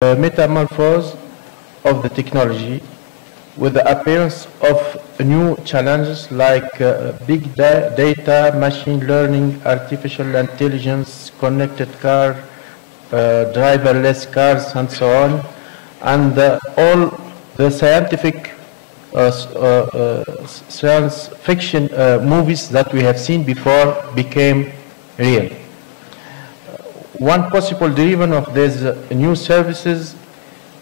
metamorphose of the technology with the appearance of new challenges like big data, machine learning, artificial intelligence, connected car, driverless cars, and so on, and all the scientific science fiction movies that we have seen before became real. One possible derivative of these new services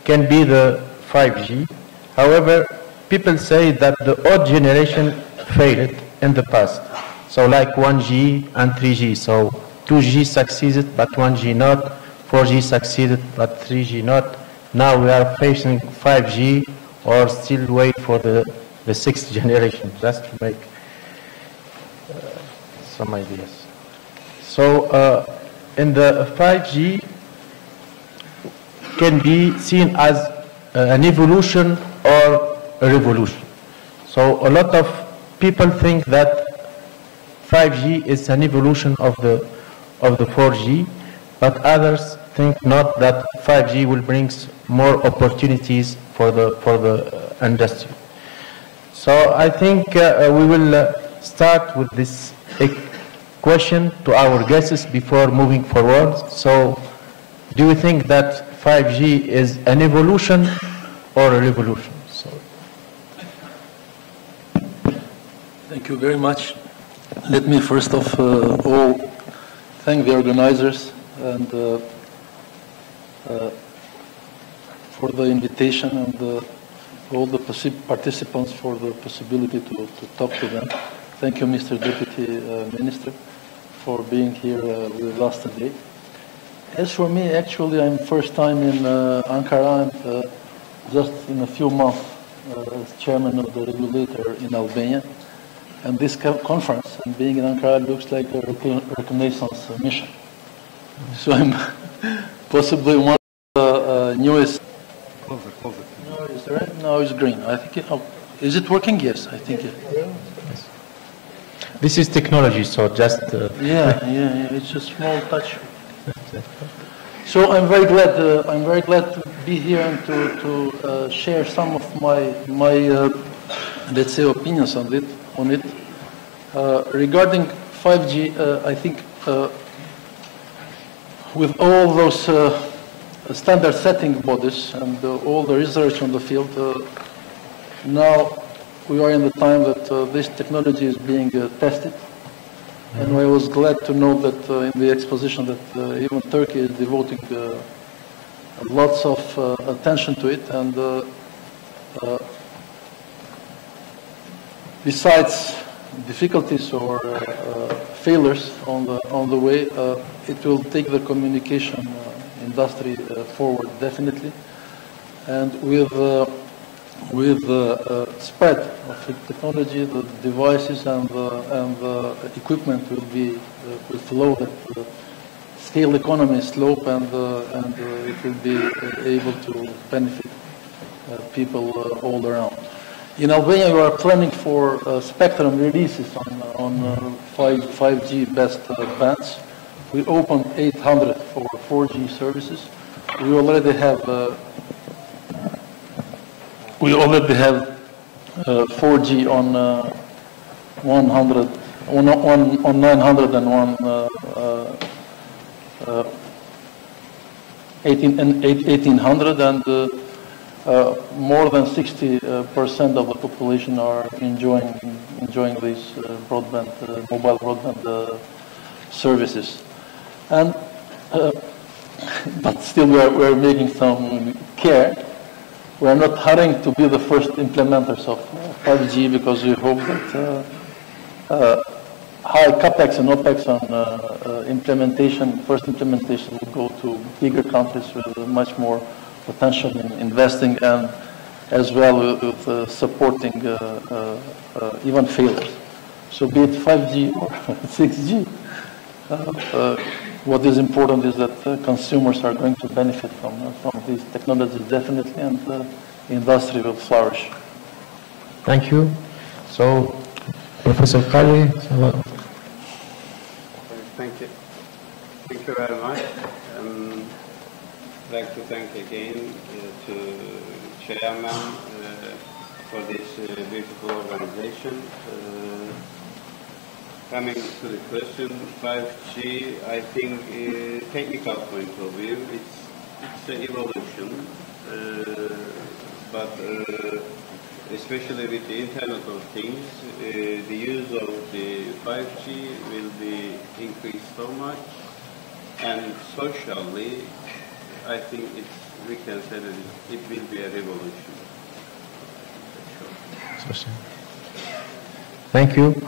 can be the 5G. However, people say that the old generation failed in the past. So like 1G and 3G. So 2G succeeded, but 1G not. 4G succeeded, but 3G not. Now we are facing 5G or still wait for the sixth generation, just to make some ideas. So in the 5G can be seen as an evolution or a revolution. So a lot of people think that 5G is an evolution of the 4G, but others think not, that 5G will bring more opportunities for the industry. So I think we will start with this question to our guests before moving forward. So do you think that 5G is an evolution or a revolution? So. Thank you very much. Let me first of all thank the organizers and for the invitation and all the participants for the possibility to talk to them. Thank you, Mr. Deputy Minister, for being here with us today. As for me, actually, I'm first time in Ankara and just in a few months as chairman of the regulator in Albania. And this conference and being in Ankara looks like a reconnaissance mission. So I'm possibly one of the newest. Closer. No, is it red? No, it's green. I think. Is it working? Yes, I think. Yes. This is technology, so just. Yeah. It's a small touch. So I'm very glad. I'm very glad to be here and to share some of my let's say opinions on it. Regarding 5G, I think with all those standard setting bodies and all the research on the field, now we are in the time that this technology is being tested. And I was glad to know that in the exposition that even Turkey is devoting lots of attention to it. And besides difficulties or failures on the way, it will take the communication industry forward definitely. And with the spread of technology, the devices and the equipment will flow that scale economy slope, and it will be able to benefit people all around. In Albania, we are planning for spectrum releases on 5G best bands. We opened 800 for 4G services. We already have 4G on 100, on 901, 1800, and more than 60% of the population are enjoying these broadband, mobile broadband services. And but still, we're making some care. We're not hurrying to be the first implementers of 5G because we hope that high capex and opex on implementation, first implementation, will go to bigger countries with much more potential in investing, and as well with supporting even failures. So be it 5G or 6G, what is important is that consumers are going to benefit from these technologies definitely, and the industry will flourish. Thank you. So, Professor Kali. Thank you very much. like to thank again to Chairman for this beautiful organization. Coming to the question, 5G, I think technical point of view, it's an evolution, but especially with the Internet of Things, the use of the 5G will be increased so much, and socially, I think we can say that it will be a revolution. Thank you.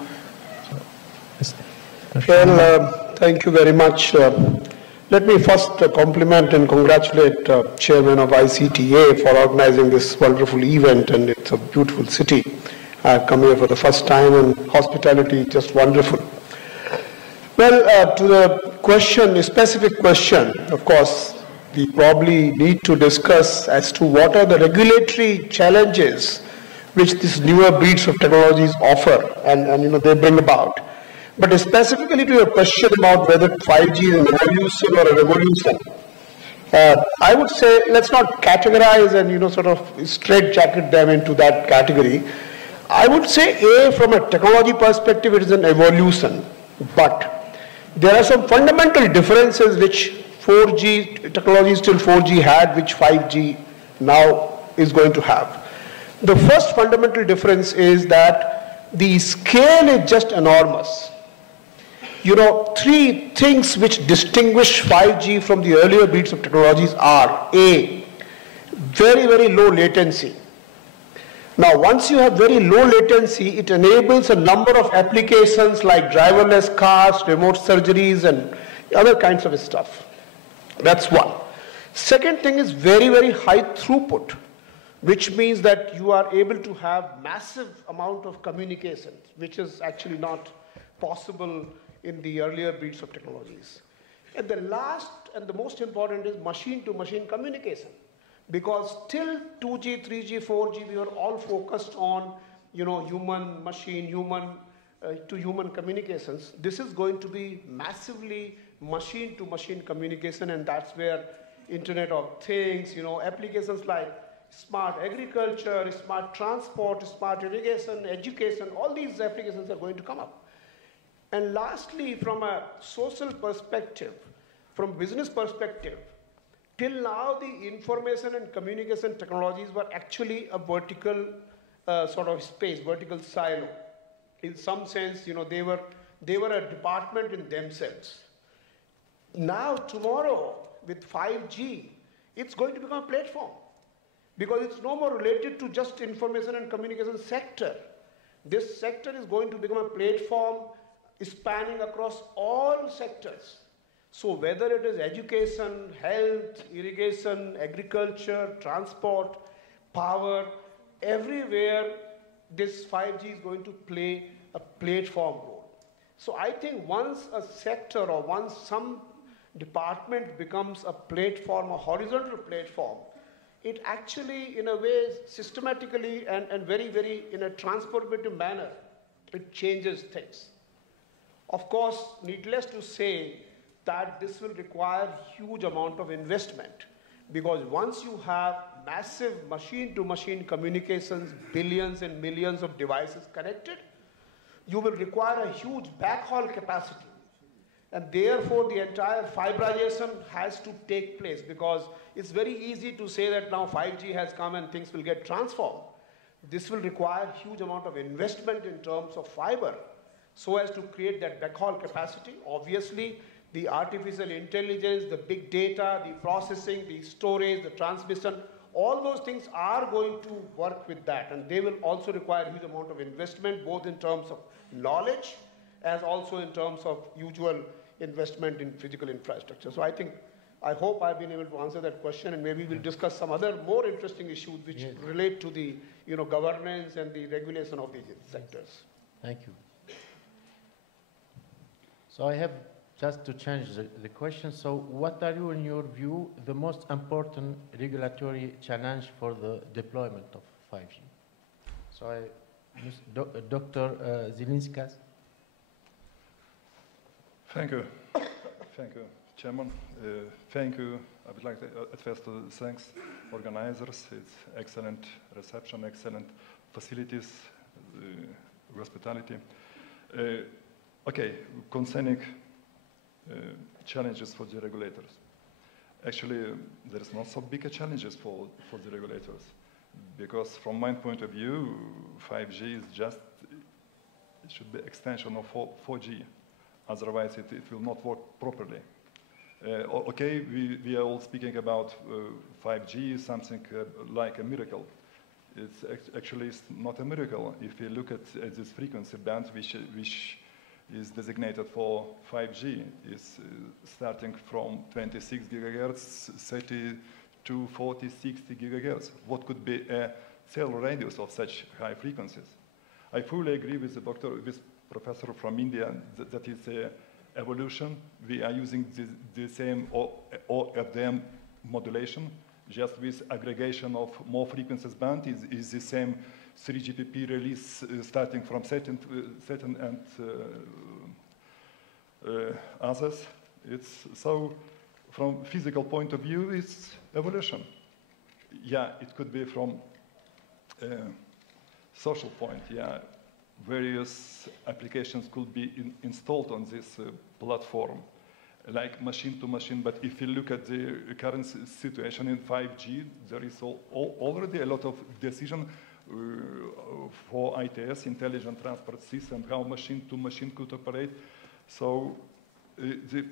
Well, thank you very much. Let me first compliment and congratulate Chairman of ICTA for organizing this wonderful event, and it's a beautiful city. I've come here for the first time, and hospitality is just wonderful. Well, to the question, a specific question, of course, we probably need to discuss as to what are the regulatory challenges which these newer breeds of technologies offer and they bring about. But specifically to your question about whether 5G is an evolution or a revolution, I would say let's not categorize and sort of straitjacket them into that category. I would say from a technology perspective, it is an evolution, but there are some fundamental differences which 4G technology still 4G had, which 5G now is going to have. The first fundamental difference is that the scale is just enormous. Three things which distinguish 5G from the earlier breeds of technologies are: A, very, very low latency. Now, once you have very low latency, it enables a number of applications like driverless cars, remote surgeries, and other kinds of stuff. That's one. Second thing is very, very high throughput, which means that you are able to have massive amount of communications, which is actually not possible in the earlier breeds of technologies. And the last and the most important is machine-to-machine communication. Because till 2G, 3G, 4G, we were all focused on, human-machine, human-to-human communications. This is going to be massively machine-to-machine communication, and that's where Internet of Things, applications like smart agriculture, smart transport, smart irrigation, education, all these applications are going to come up. And lastly, from a social perspective, from business perspective, till now the information and communication technologies were actually a vertical sort of space, vertical silo. In some sense, they were a department in themselves. Now, tomorrow, with 5G, it's going to become a platform, because it's no more related to just information and communication sector. This sector is going to become a platform spanning across all sectors. So whether it is education, health, irrigation, agriculture, transport, power, everywhere this 5G is going to play a platform role. So I think once a sector or once some department becomes a platform, a horizontal platform, it actually, in a way, systematically and very, very in a transformative manner, it changes things. Of course, needless to say that this will require huge amount of investment, because once you have massive machine-to-machine communications, billions and millions of devices connected, you will require a huge backhaul capacity. And therefore, the entire fiberization has to take place, because it's very easy to say that now 5G has come and things will get transformed. This will require huge amount of investment in terms of fiber, so as to create that backhaul capacity. Obviously, the artificial intelligence, the big data, the processing, the storage, the transmission, all those things are going to work with that, and they will also require a huge amount of investment, both in terms of knowledge as also in terms of usual investment in physical infrastructure. So I hope I've been able to answer that question, and maybe we'll discuss some other more interesting issues which relate to the governance and the regulation of these sectors. Thank you. So I have just to change the question. So what are you, in your view, the most important regulatory challenge for the deployment of 5G? So Dr. Zilinskas. Thank you. Thank you. Chairman, thank you. I would like to at first to thank organizers. It's excellent reception, excellent facilities, hospitality. Okay, concerning challenges for the regulators. Actually, there is not so big challenges for the regulators, because from my point of view, 5G is just, it should be extension of 4G. Otherwise, it will not work properly. Okay, we are all speaking about 5G, something like a miracle. It's actually not a miracle. If you look at this frequency band, which is designated for 5G, is starting from 26 gigahertz, 30 to 40, 60 gigahertz. What could be a cell radius of such high frequencies? I fully agree with the professor from India that is a evolution. We are using the same OFDM modulation, just with aggregation of more frequencies band is the same 3GPP release starting from certain and others. It's so from physical point of view, it's evolution. Yeah, it could be from social point. Yeah, various applications could be installed on this platform, like machine to machine. But if you look at the current situation in 5G, there is already a lot of decision for ITS, Intelligent Transport System, how machine to machine could operate. So the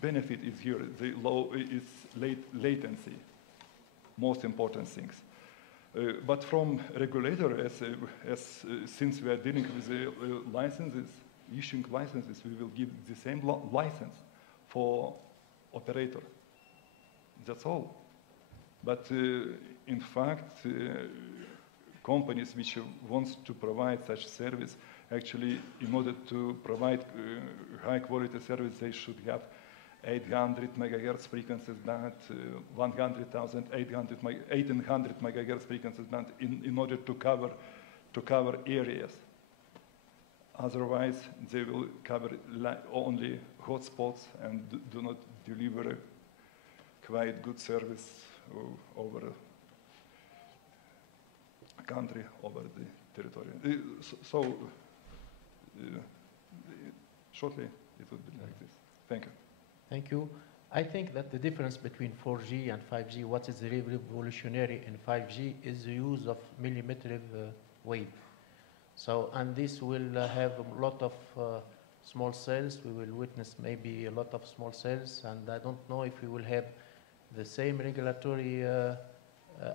benefit is here. The low is latency, most important things. But from regulator, since we are dealing with the licenses, issuing licenses, we will give the same license for operator. That's all. But in fact, companies which want to provide such service, actually, in order to provide high quality service, they should have 800 megahertz frequencies band, 1800 megahertz frequencies band in order to cover areas. Otherwise, they will cover only hotspots and do not deliver quite good service over a country, over the territory. Shortly, it would be like this. Thank you. Thank you. I think that the difference between 4G and 5G, what is revolutionary in 5G is the use of millimeter wave. So, and this will have a lot of small cells. We will witness maybe a lot of small cells, and I don't know if we will have the same regulatory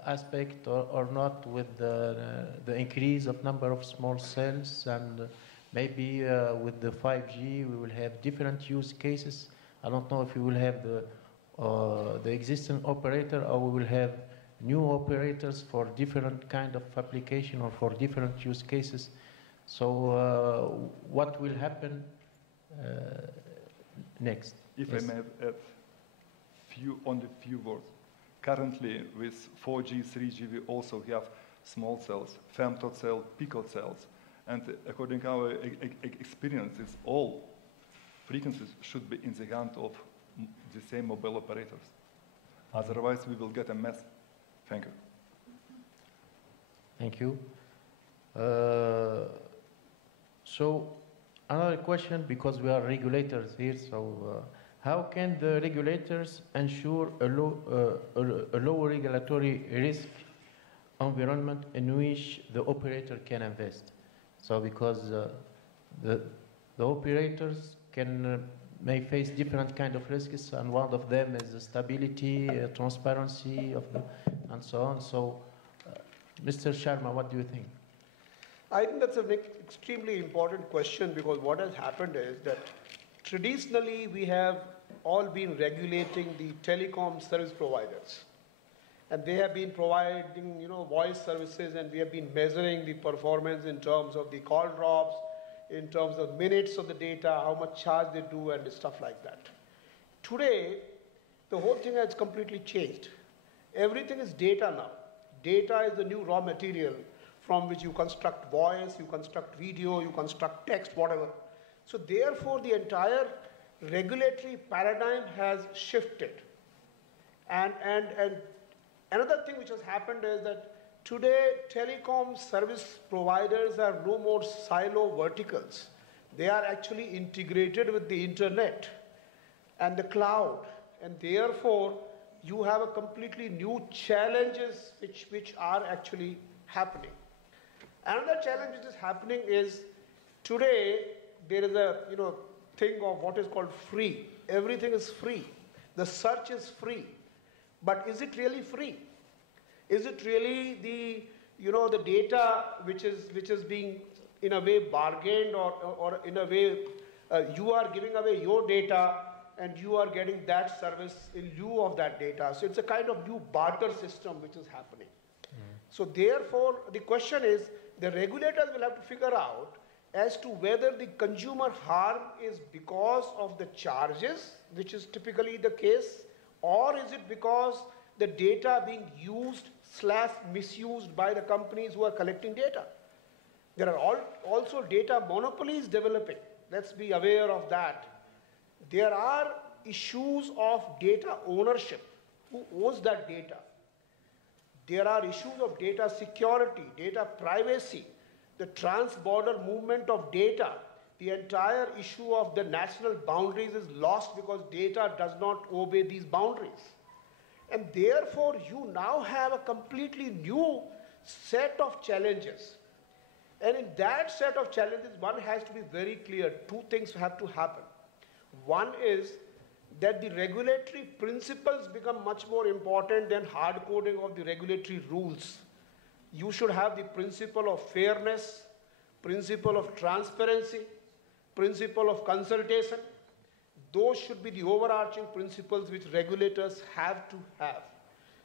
aspect or not with the increase of number of small cells, and maybe with the 5G we will have different use cases. I don't know if we will have the existing operator or we will have new operators for different kind of application or for different use cases. So what will happen next? If I may add only few words. Currently with 4G, 3G, we also have small cells, femto cell, pico cells. And according to our experiences, all frequencies should be in the hand of the same mobile operators. Otherwise, we will get a mess. Thank you. Thank you. So another question, because we are regulators here, so how can the regulators ensure a low regulatory risk environment in which the operator can invest? So because the operators may face different kind of risks, and one of them is the stability, transparency of and so on. So, Mr. Sharma, what do you think? I think that's an extremely important question, because what has happened is that traditionally we have all been regulating the telecom service providers, and they have been providing voice services, and we have been measuring the performance in terms of the call drops, in terms of minutes of the data, how much charge they do, and stuff like that. Today, the whole thing has completely changed. Everything is data now. Data is the new raw material from which you construct voice, you construct video, you construct text, whatever. So therefore, the entire regulatory paradigm has shifted. And another thing which has happened is that today telecom service providers are no more silo verticals. They are actually integrated with the internet and the cloud. And therefore, you have a completely new challenges which are actually happening. Another challenge which is happening is today there is a thing of what is called free. Everything is free. The search is free. But is it really free? Is it really the data which is being in a way bargained or in a way you are giving away your data and you are getting that service in lieu of that data. So it's a kind of new barter system which is happening. So therefore, the question is, the regulators will have to figure out as to whether the consumer harm is because of the charges, which is typically the case, or is it because the data being used / misused by the companies who are collecting data. There are also data monopolies developing. Let's be aware of that. There are issues of data ownership. Who owns that data? There are issues of data security, data privacy, the trans-border movement of data. The entire issue of the national boundaries is lost because data does not obey these boundaries. And therefore, you now have a completely new set of challenges. And in that set of challenges, one has to be very clear. Two things have to happen. One is that the regulatory principles become much more important than hard coding of the regulatory rules. You should have the principle of fairness, principle of transparency, principle of consultation. Those should be the overarching principles which regulators have to have.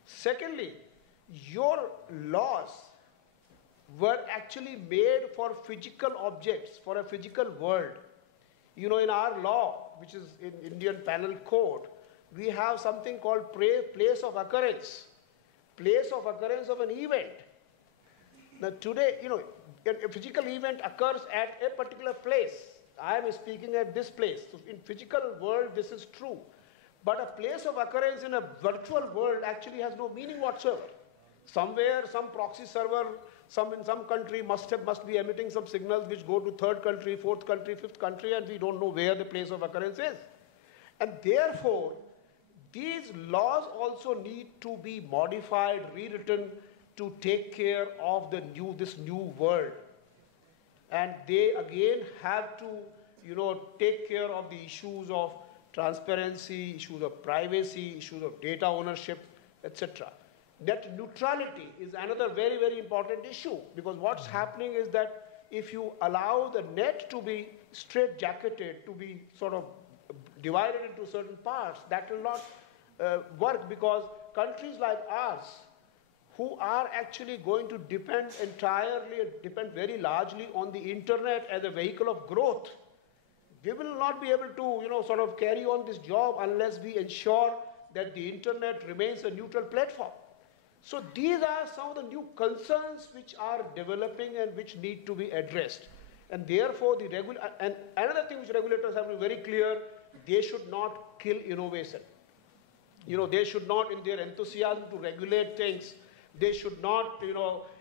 Secondly, your laws were actually made for physical objects, for a physical world. In our law, which is in Indian Penal Code, we have something called place of occurrence. Place of occurrence of an event. Now today, a physical event occurs at a particular place. I am speaking at this place. So in physical world, this is true. But a place of occurrence in a virtual world actually has no meaning whatsoever. Somewhere, some proxy server, in some country must be emitting some signals which go to third country, fourth country, fifth country, and we don't know where the place of occurrence is. And therefore, these laws also need to be modified, rewritten to take care of this new world. And they again have to, take care of the issues of transparency, issues of privacy, issues of data ownership, etc. Net neutrality is another very, very important issue, because what's happening is that if you allow the net to be straitjacketed, to be sort of divided into certain parts, that will not work, because countries like ours, who are actually going to depend very largely on the internet as a vehicle of growth, we will not be able to, sort of carry on this job unless we ensure that the internet remains a neutral platform. So these are some of the new concerns which are developing and which need to be addressed. And therefore, and another thing which regulators have to be very clear, they should not kill innovation. They should not, in their enthusiasm to regulate things, they should not,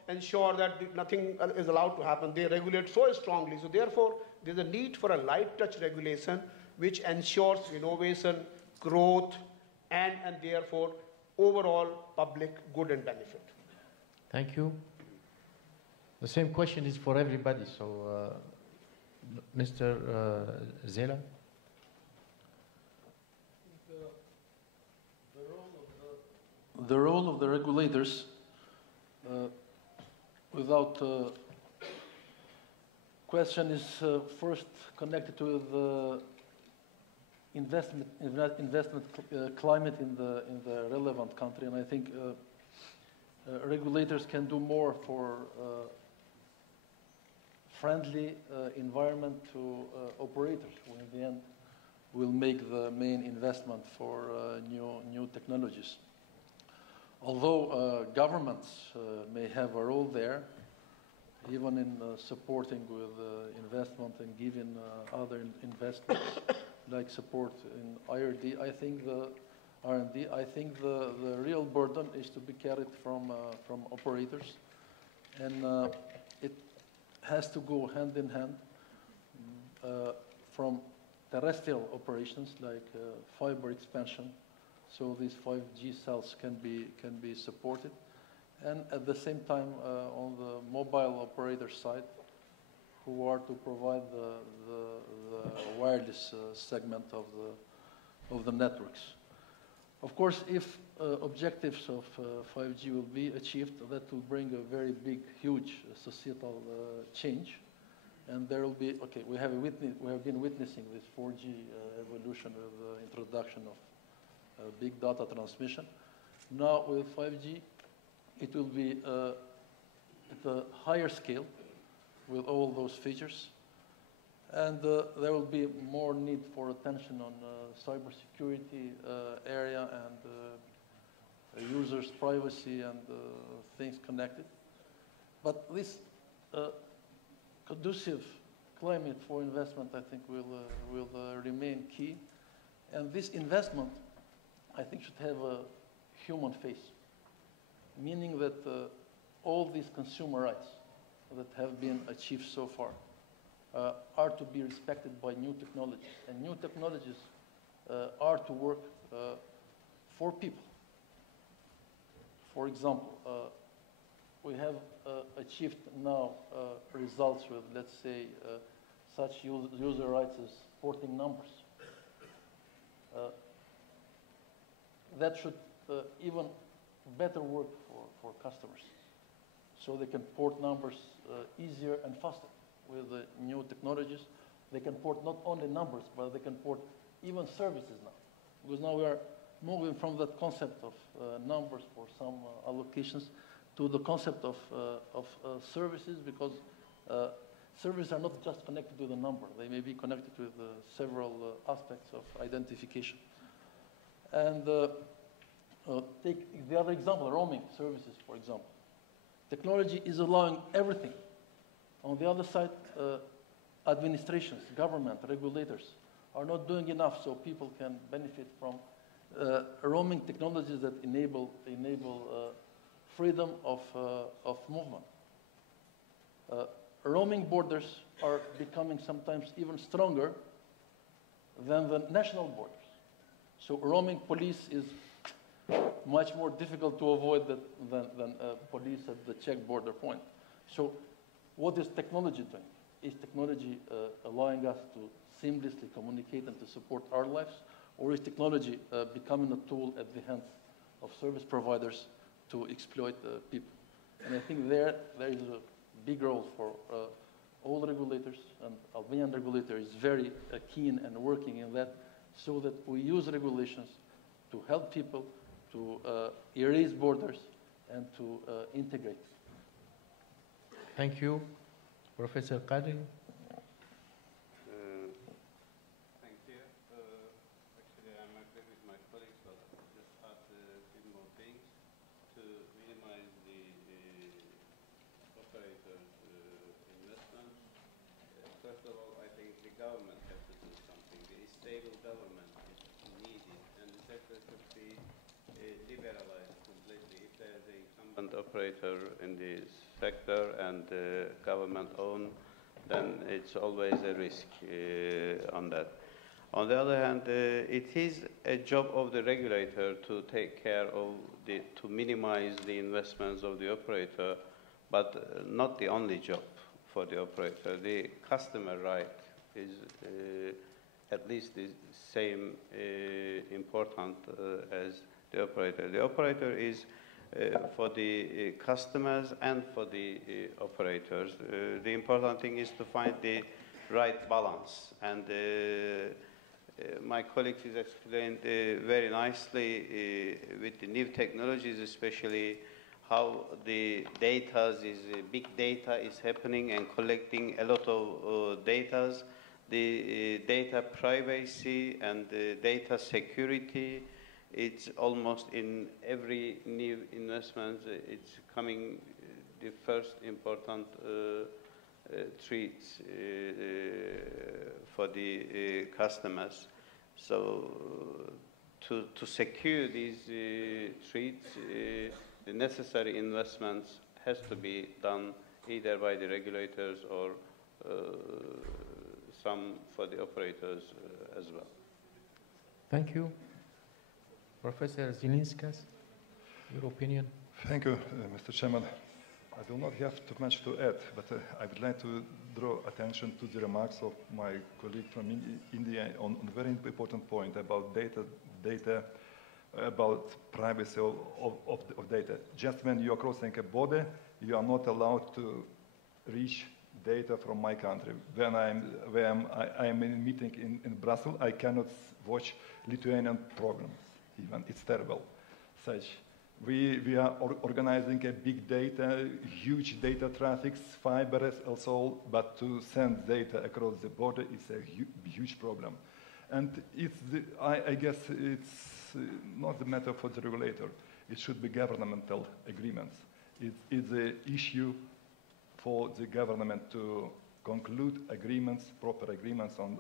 ensure that nothing is allowed to happen. They regulate so strongly. So therefore, there's a need for a light touch regulation which ensures innovation, growth, and therefore overall public good and benefit. Thank you. The same question is for everybody. So, Mr. Zela. The role of the regulators, without question, is first connected to the investment climate in the relevant country, and I think regulators can do more for friendly environment to operators, who in the end will make the main investment for new technologies. Although governments may have a role there, even in supporting with investment and giving other investments like support in IRD. I think the R&D. I think the real burden is to be carried from operators, and it has to go hand in hand from terrestrial operations like fiber expansion, so these 5G cells can be supported, and at the same time on the mobile operator side, who are to provide the wireless segment of the networks. Of course, if objectives of 5G will be achieved, that will bring a very big, huge societal change. And there will be, okay, we have been witnessing this 4G evolution with the introduction of big data transmission. Now with 5G, it will be at a higher scale with all those features. And there will be more need for attention on cybersecurity area and users' privacy and things connected. But this conducive climate for investment, I think, will remain key. And this investment, I think, should have a human face, meaning that all these consumer rights that have been achieved so far are to be respected by new technologies. And new technologies are to work for people. For example, we have achieved now results with, let's say, such user rights as porting numbers. That should even better work for customers, so they can port numbers easier and faster. With the new technologies, they can port not only numbers, but they can port even services now. Because now we are moving from that concept of numbers for some allocations to the concept of services, because services are not just connected with a number. They may be connected with several aspects of identification. And take the other example, roaming services, for example. Technology is allowing everything. On the other side, administrations, government, regulators are not doing enough so people can benefit from roaming technologies that enable freedom of movement. Roaming borders are becoming sometimes even stronger than the national borders. So roaming police is much more difficult to avoid than police at the Czech border point. So what is technology doing? Is technology allowing us to seamlessly communicate and to support our lives? Or is technology becoming a tool at the hands of service providers to exploit people? And I think there is a big role for all regulators, and Albanian regulator is very keen and working in that, so that we use regulations to help people, to erase borders, and to integrate. Thank you. Professor Qadri. Thank you. Actually, I'm agree with my colleagues, but I'll just add a few more things to minimize the operators' investment. First of all, I think the government has to do something. A stable government is needed, and the sector should be liberalized completely. If there is an incumbent operator in the sector and government-owned, then it's always a risk on that. On the other hand, it is a job of the regulator to take care of to minimize the investments of the operator, but not the only job for the operator. The customer right is at least the same important as the operator. The operator is for the customers and for the operators. The important thing is to find the right balance. And my colleague has explained very nicely with the new technologies, especially how the big data is happening and collecting a lot of data. The data privacy and the data security, it's almost in every new investment, it's coming the first important treats for the customers. So to secure these threats, the necessary investments has to be done either by the regulators or some for the operators as well. Thank you. Professor Zilinskas, your opinion? Thank you, Mr. Chairman. I do not have too much to add, but I would like to draw attention to the remarks of my colleague from India on a very important point about data, about privacy of data. Just when you are crossing a border, you are not allowed to reach data from my country. When I'm in a meeting in Brussels, I cannot watch Lithuanian programs. Even it's terrible. We are organizing a big data, huge data traffic, fiber also, but to send data across the border is a huge problem. And I guess it's not the matter for the regulator. It should be governmental agreements. It's an issue for the government to conclude agreements, proper agreements on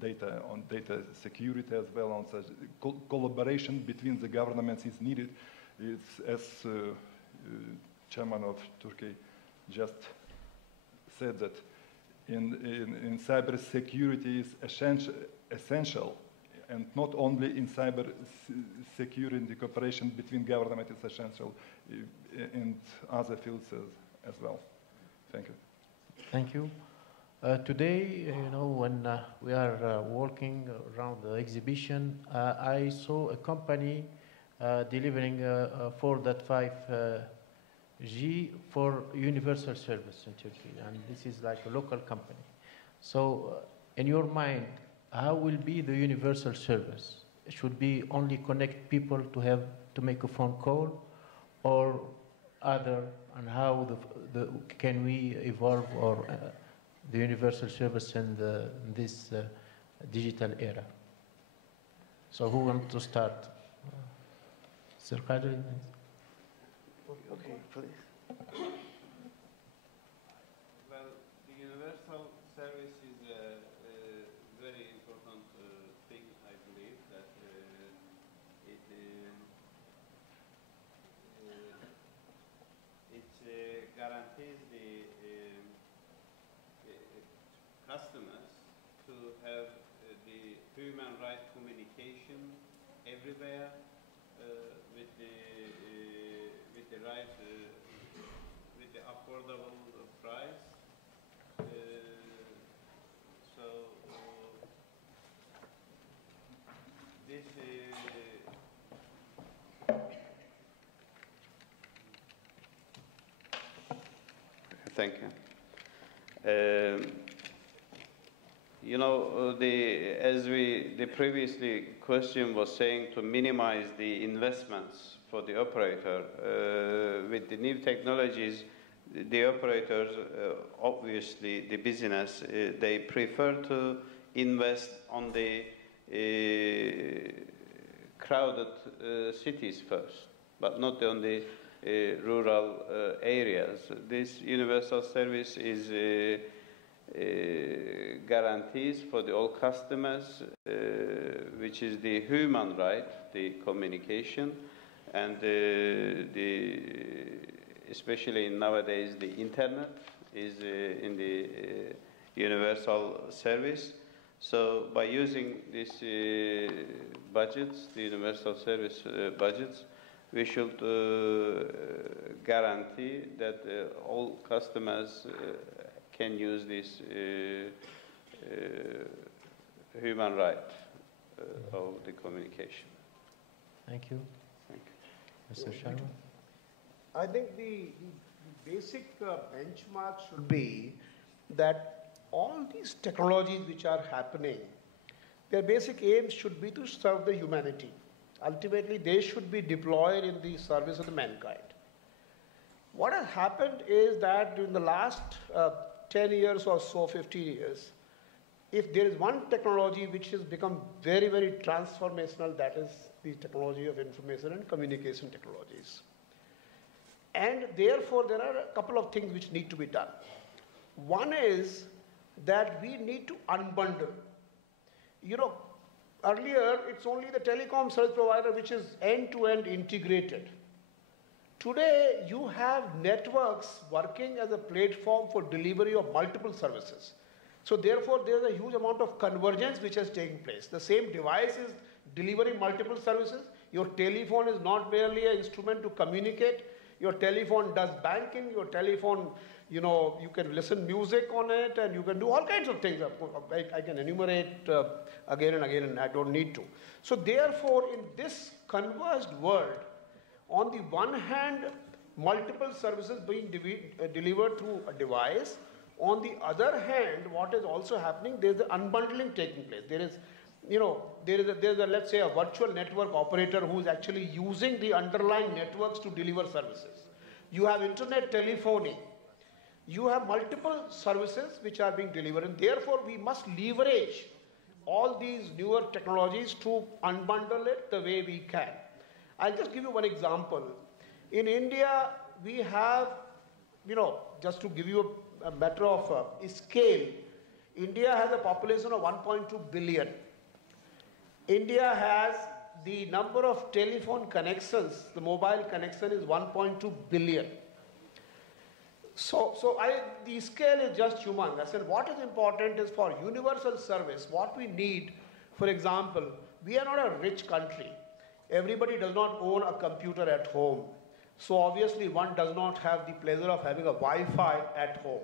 data security as well. On such collaboration between the governments is needed. It's as Chairman of Turkey just said that in cyber security is essential, and not only in cyber security, the cooperation between government is essential in other fields as well. Thank you. Thank you. Today, when we are walking around the exhibition, I saw a company delivering 4.5G for universal service in Turkey, and this is like a local company. So, in your mind, how will be the universal service? It should be only connect people to make a phone call, or other, and how can we evolve or the universal service in this digital era? So who wants to start? Sir Qadri? Okay, please. Well, the universal service is a very important thing, I believe, that it guarantees the customers to have the human right communication everywhere with the right with the affordable price. So this thank you. As the previously question was saying, to minimize the investments for the operator, with the new technologies, the operators, obviously the business, they prefer to invest on the crowded cities first, but not on the rural areas. This universal service is guarantees for all customers, which is the human right, the communication, and especially nowadays the internet is in the universal service. So by using these budgets, the universal service budgets, we should guarantee that all customers can use this human right of the communication. Thank you. Thank you. Mr. Sharma? I think the basic benchmark should be that all these technologies which are happening, their basic aim should be to serve the humanity. Ultimately, they should be deployed in the service of the mankind. What has happened is that during the last 10 years or so, 15 years, if there is one technology which has become very, very transformational, that is the technology of information and communication technologies. And therefore, there are a couple of things which need to be done. One is that we need to unbundle. Earlier, it's only the telecom service provider which is end-to-end integrated. Today, you have networks working as a platform for delivery of multiple services. So therefore, there's a huge amount of convergence which has taken place. The same device is delivering multiple services. Your telephone is not merely an instrument to communicate. Your telephone does banking. Your telephone, you know, you can listen music on it, and you can do all kinds of things. I can enumerate again and again, and I don't need to. So therefore, in this converged world, on the one hand, multiple services being delivered through a device. On the other hand, what is also happening, there is the unbundling taking place. There is, you know, there is a, let's say, a virtual network operator who is actually using the underlying networks to deliver services. You have internet telephony. You have multiple services which are being delivered, and therefore we must leverage all these newer technologies to unbundle it the way we can. I'll just give you one example. In India, we have, you know, just to give you a matter of scale, India has a population of 1.2 billion. India has the number of telephone connections, the mobile connection is 1.2 billion. So the scale is just humongous. And what is important is for universal service, what we need, for example, we are not a rich country. Everybody does not own a computer at home. So obviously one does not have the pleasure of having a Wi-Fi at home.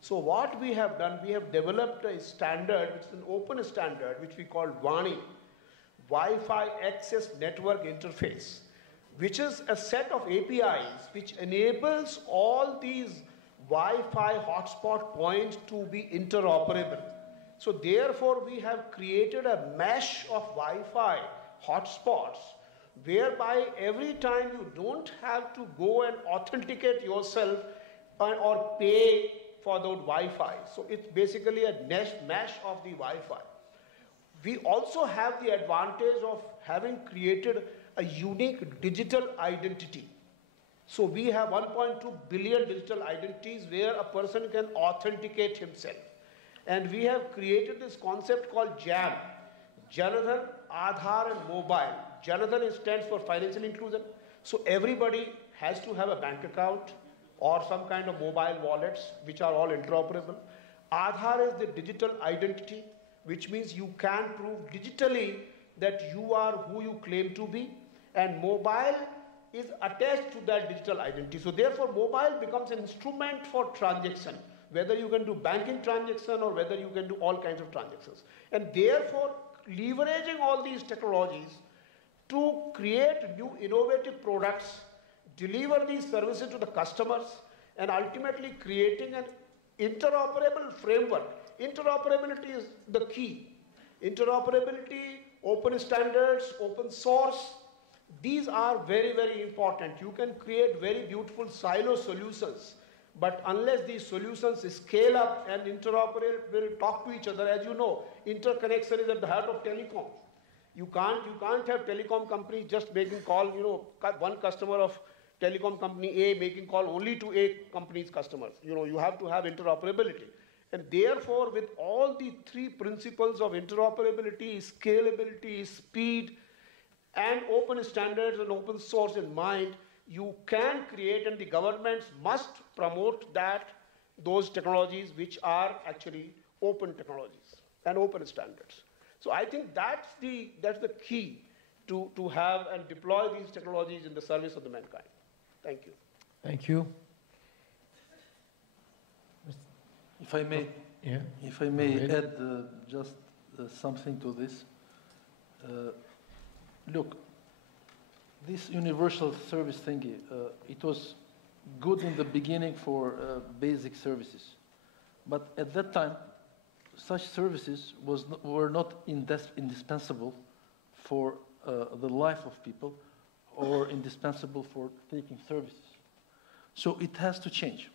So what we have done, we have developed a standard, which is an open standard, which we call WANI, Wi-Fi Access Network Interface, which is a set of APIs which enables all these Wi-Fi hotspot points to be interoperable. So therefore we have created a mesh of Wi-Fi hotspots, whereby every time you don't have to go and authenticate yourself or pay for the Wi-Fi. So it's basically a mesh of the Wi-Fi. We also have the advantage of having created a unique digital identity. So we have 1.2 billion digital identities where a person can authenticate himself. And we have created this concept called JAM, Janadhan, Aadhaar and Mobile. Janadhan stands for financial inclusion. So everybody has to have a bank account or some kind of mobile wallets, which are all interoperable. Aadhaar is the digital identity, which means you can prove digitally that you are who you claim to be. And mobile is attached to that digital identity. So therefore, mobile becomes an instrument for transaction, whether you can do banking transaction or whether you can do all kinds of transactions. And therefore, leveraging all these technologies to create new innovative products, deliver these services to the customers, and ultimately creating an interoperable framework. Interoperability is the key. Interoperability, open standards, open source, these are very, very important. You can create very beautiful silo solutions, but unless these solutions scale up and interoperate will talk to each other, as you know, interconnection is at the heart of telecom. You can't have telecom companies just making call, you know, one customer of telecom company A making call only to A company's customers. You know, you have to have interoperability. And therefore, with all the three principles of interoperability, scalability, speed, and open standards and open source in mind, you can create, and the governments must promote those technologies which are actually open technologies and open standards. So I think that's the key to have and deploy these technologies in the service of the mankind. Thank you. Thank you. If I may, yeah. If I may add just something to this. Look, this universal service thingy, it was good in the beginning for basic services. But at that time, such services were not indispensable for the life of people or indispensable for taking services. So it has to change.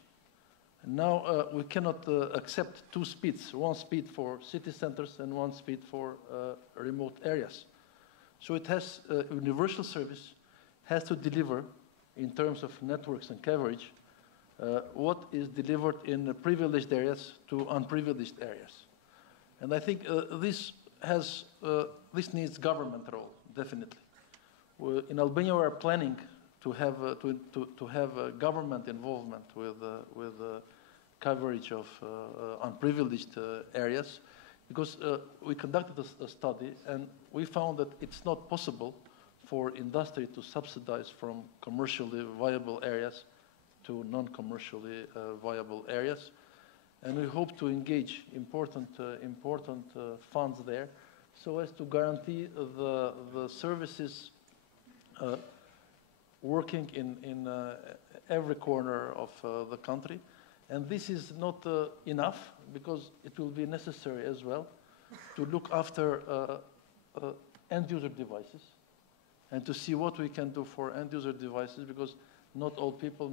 And now we cannot accept two speeds, one speed for city centers and one speed for remote areas. So it has universal service has to deliver in terms of networks and coverage what is delivered in privileged areas to unprivileged areas. And I think this this needs government role, definitely. In Albania, we are planning to have government involvement with coverage of unprivileged areas, because we conducted a study and we found that it's not possible for industry to subsidize from commercially viable areas to non-commercially viable areas. And we hope to engage important funds there so as to guarantee the services working in every corner of the country. And this is not enough, because it will be necessary as well to look after end-user devices and to see what we can do for end-user devices, because not all people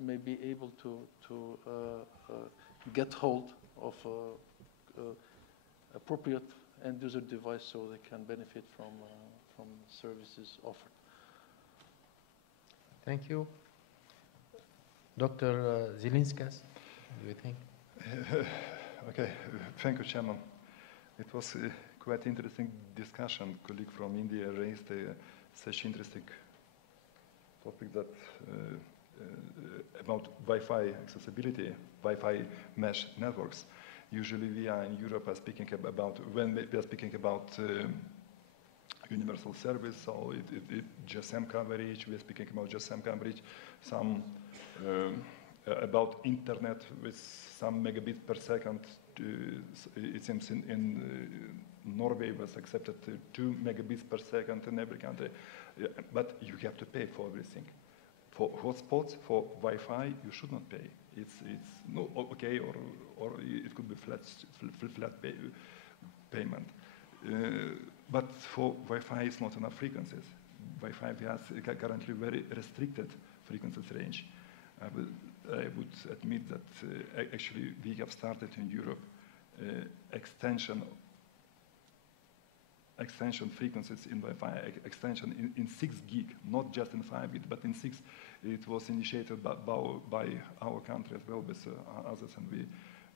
may be able to get hold of appropriate end-user device so they can benefit from services offered. Thank you. Dr. Zilinskas, what do you think? Okay, thank you, Chairman. It was a quite interesting discussion. A colleague from India raised such interesting topic that about Wi-Fi accessibility, Wi-Fi mesh networks. Usually we are in Europe are speaking about, when we are speaking about universal service, so GSM coverage, we are speaking about GSM coverage, some about internet with some megabits per second. It seems in Norway was accepted 2 megabits per second in every country, but you have to pay for everything. For hotspots, for Wi-Fi, you should not pay. It's no okay, or it could be flat payment. But for Wi-Fi, it's not enough frequencies. Wi-Fi has currently very restricted frequencies range. I would admit that actually we have started in Europe extension frequencies in Wi-Fi, extension in 6 gig, not just in 5 gig, but in 6. It was initiated by our country as well with others, and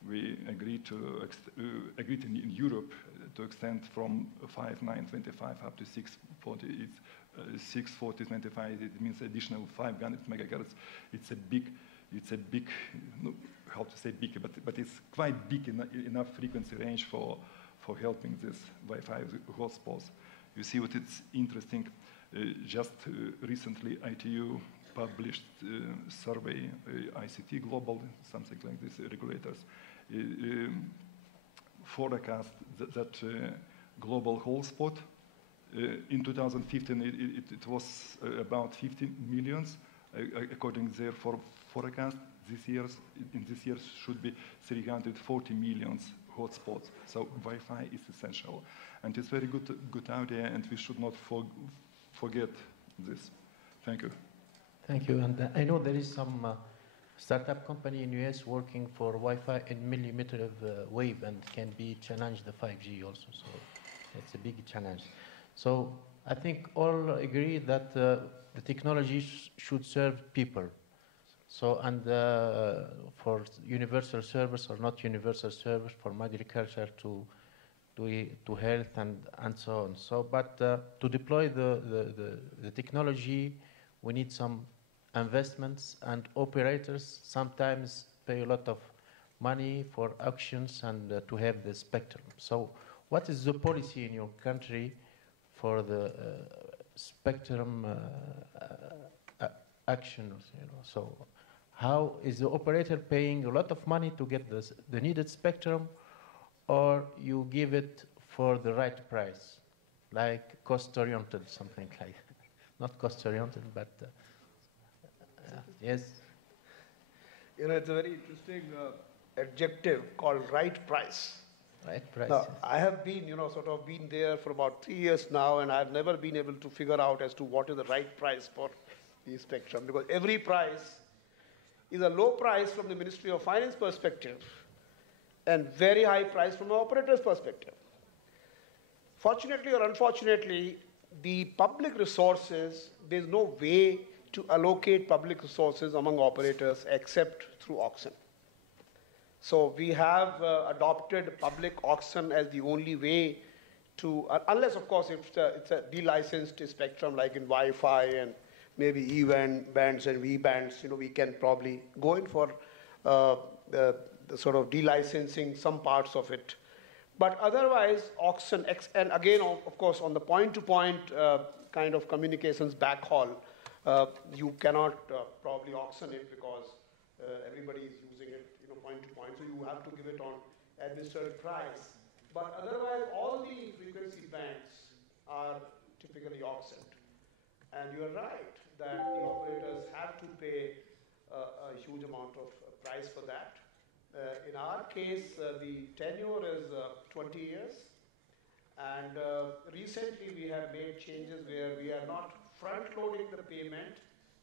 we agreed in Europe to extend from 5.925 up to 640. It's 640.25. It means additional 500 megahertz. It's a big, no, how to say big, but it's quite big enough frequency range for helping this Wi-Fi hotspots. You see what it's interesting. Just recently, ITU published survey, ICT Global, something like this, regulators, forecast that global hotspot in 2015 it was about 50 millions. According to their forecast, in this year should be 340 millions hotspots. So Wi-Fi is essential, and it's very good idea, and we should not forget this. Thank you. Thank you. And I know there is some startup company in US working for Wi-Fi in millimeter wave, and can be challenge the 5G also. So it's a big challenge. So I think all agree that the technology should serve people. So, and for universal service or not universal service, from agriculture to health and so on. So, but to deploy the technology, we need some investments, and operators sometimes pay a lot of money for auctions and to have the spectrum. So, what is the policy in your country for the spectrum actions? You know, so how is the operator paying a lot of money to get the needed spectrum, or you give it for the right price, like cost-oriented, something like that? Not cost-oriented, but yes. You know, it's a very interesting adjective called right price. Right price. Now, I have been, sort of been there for about 3 years now, and I've never been able to figure out as to what is the right price for the spectrum, because every price is a low price from the Ministry of Finance perspective and very high price from the operator's perspective. Fortunately or unfortunately, the public resources, there's no way to allocate public resources among operators except through auction. So we have adopted public auction as the only way to, unless of course it's a delicensed spectrum like in Wi-Fi and maybe E-bands and V-bands, we can probably go in for the sort of delicensing some parts of it. But otherwise, auction, and again, of course, on the point-to-point kind of communications backhaul, you cannot probably auction it because everybody is using it, point-to-point, so you have to give it on administered price. But otherwise, all the frequency bands are typically auctioned. And you're right that the operators have to pay a huge amount of price for that. In our case, the tenure is 20 years. And recently we have made changes where we are not front-loading the payment.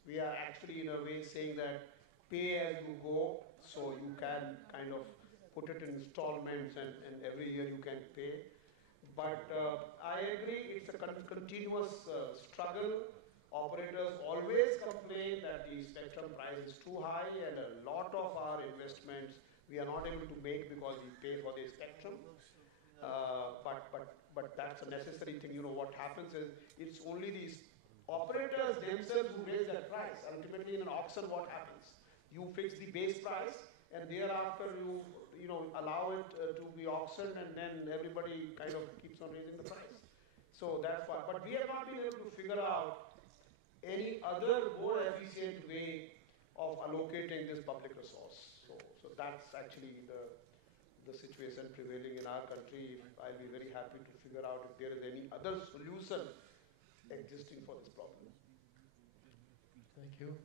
We are actually in a way saying that pay as you go, so you can kind of put it in installments and every year you can pay. But I agree, it's a continuous struggle. Operators always complain that the spectrum price is too high, and a lot of our investments we are not able to make because we pay for the spectrum. But that's a necessary thing. What happens is it's only these operators themselves who raise that price. Ultimately, in an auction, what happens? You fix the base price, and thereafter you allow it to be auctioned, and then everybody kind of keeps on raising the price. So that's why. But we have not been able to figure out any other more efficient way of allocating this public resource. So that's actually the situation prevailing in our country. I'll be very happy to figure out if there is any other solution existing for this problem. Thank you.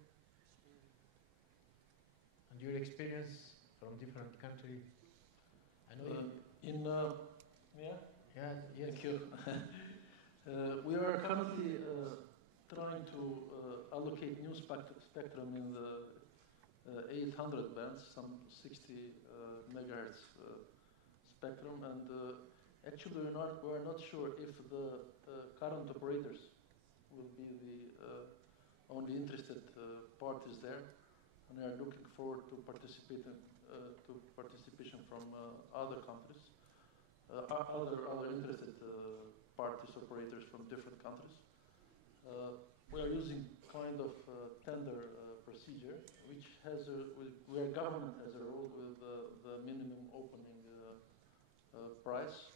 And your experience from different countries? I know yeah? Yeah, yes. Thank you. We are currently trying to allocate new spectrum in the 800 bands, some 60 megahertz spectrum, and actually we're not sure if the current operators will be the only interested parties there, and we are looking forward to participation from other countries, other interested parties, operators from different countries. We are using kind of tender procedure, which has where government has a role with the minimum opening price.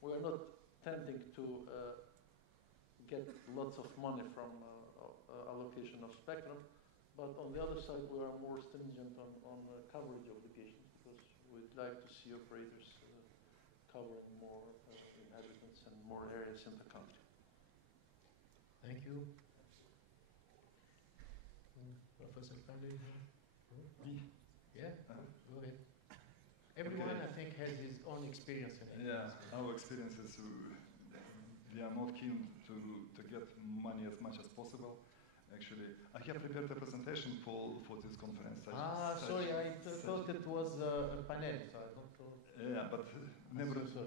We are not tending to get lots of money from allocation of spectrum, but on the other side, we are more stringent on coverage obligations because we'd like to see operators covering more inhabitants and more areas in the country. Thank you. Professor Khalid? Yeah, go ahead. Everyone, I think, has his own experience. Yeah, our experience is we are not keen to get money as much as possible. Actually, I have prepared a presentation for this conference. Sorry, I thought it was a panel, so I don't know. Yeah, but nevertheless,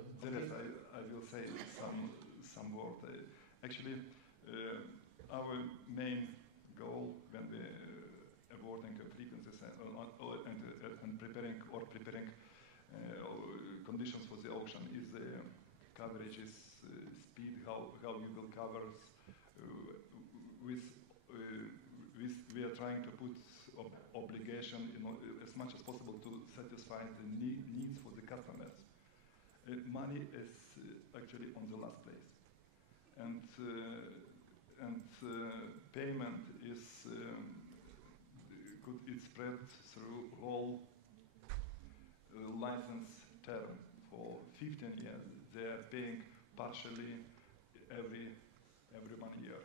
I will say some word. Actually, our main goal when we awarding frequencies and preparing conditions for the auction is the coverage, is speed, how you will cover. We are trying to put obligation as much as possible to satisfy the needs for the customers. Money is actually on the last place, and payment is it's spread through all license term for 15 years. They are paying partially every 1 year.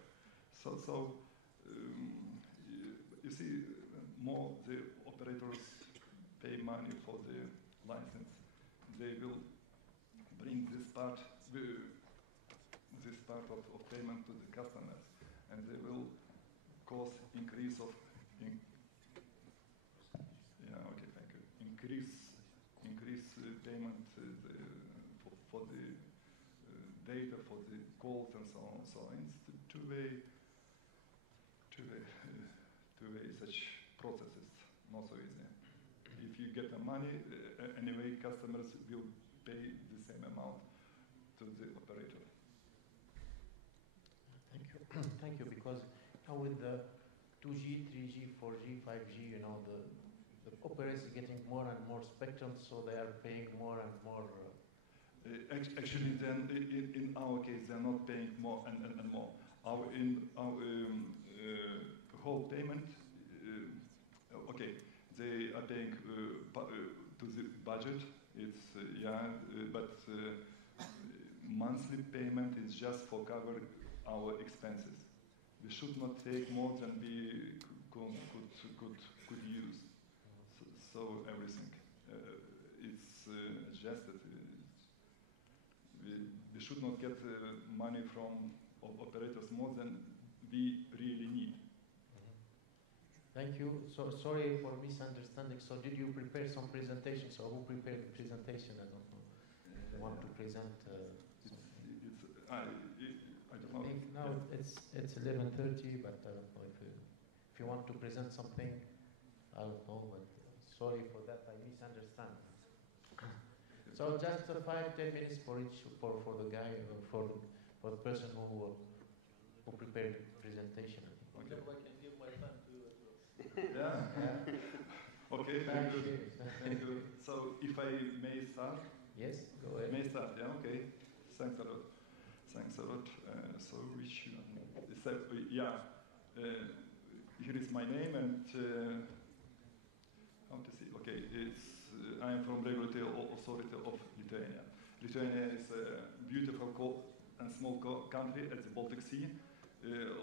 So you see, more the operators pay money for the license, they will bring this part of payment to the customers, and they will cause increase of increase payment for the data, for the calls, and so on. So it's two-way such processes, not so easy. If you get the money, anyway, customers will pay the same amount to the operator. Thank you. Thank you, because with the 2G, 3G, 4G, 5G, the operators are getting more and more spectrum, so they are paying more and more. Actually, then in our case, they are not paying more and more. Our whole payment, okay, they are paying to the budget. It's but monthly payment is just for cover our expenses. We should not take more than we could use. So everything it's adjusted. We should not get money from operators more than we really need. Thank you. So sorry for misunderstanding. So did you prepare some presentation? So who prepared the presentation? I don't know. You want to present? I don't know. I think now it's 11:30, but I don't know if you want to present something. I don't know, but sorry for that. I misunderstand. So just 5-10 minutes for each for the guy for the person who prepared the presentation. Okay. I can give my time to you as well. Yeah. Okay. Thank you. Thank you. So if I may start. Yes. Go ahead. May start. Yeah. Okay. Thanks a lot. Thanks a lot. So rich. Here is my name and. How to see? Okay, I am from Regulatory Authority of Lithuania. Lithuania is a beautiful and small country at the Baltic Sea.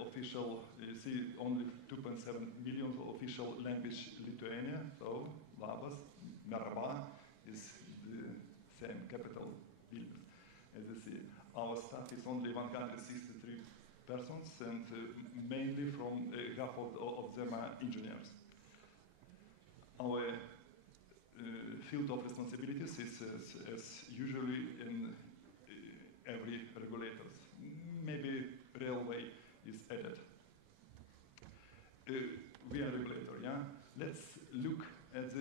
Official, you see, only 2.7 million official language Lithuania. So, labas, merhaba is the same capital Vilnius. As you see, our staff is only 163 persons, and mainly from half of them are engineers. Our field of responsibilities is as usually in every regulator. Maybe railway is added. We are regulator, yeah? Let's look at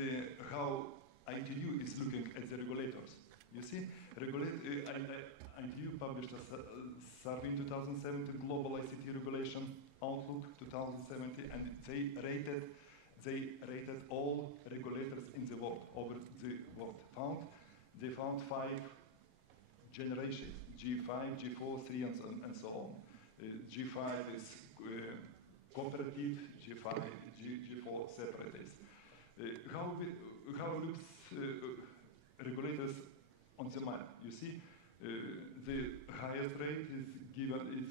how ITU is looking at the regulators. You see, ITU published a survey in 2017, Global ICT Regulation Outlook 2017, and they rated all regulators in the world, over the world. They found 5 generations, G5, G4, 3, and so on. G5 is cooperative, G5, G4 separatist. How looks regulators on the map? You see, the highest rate is given,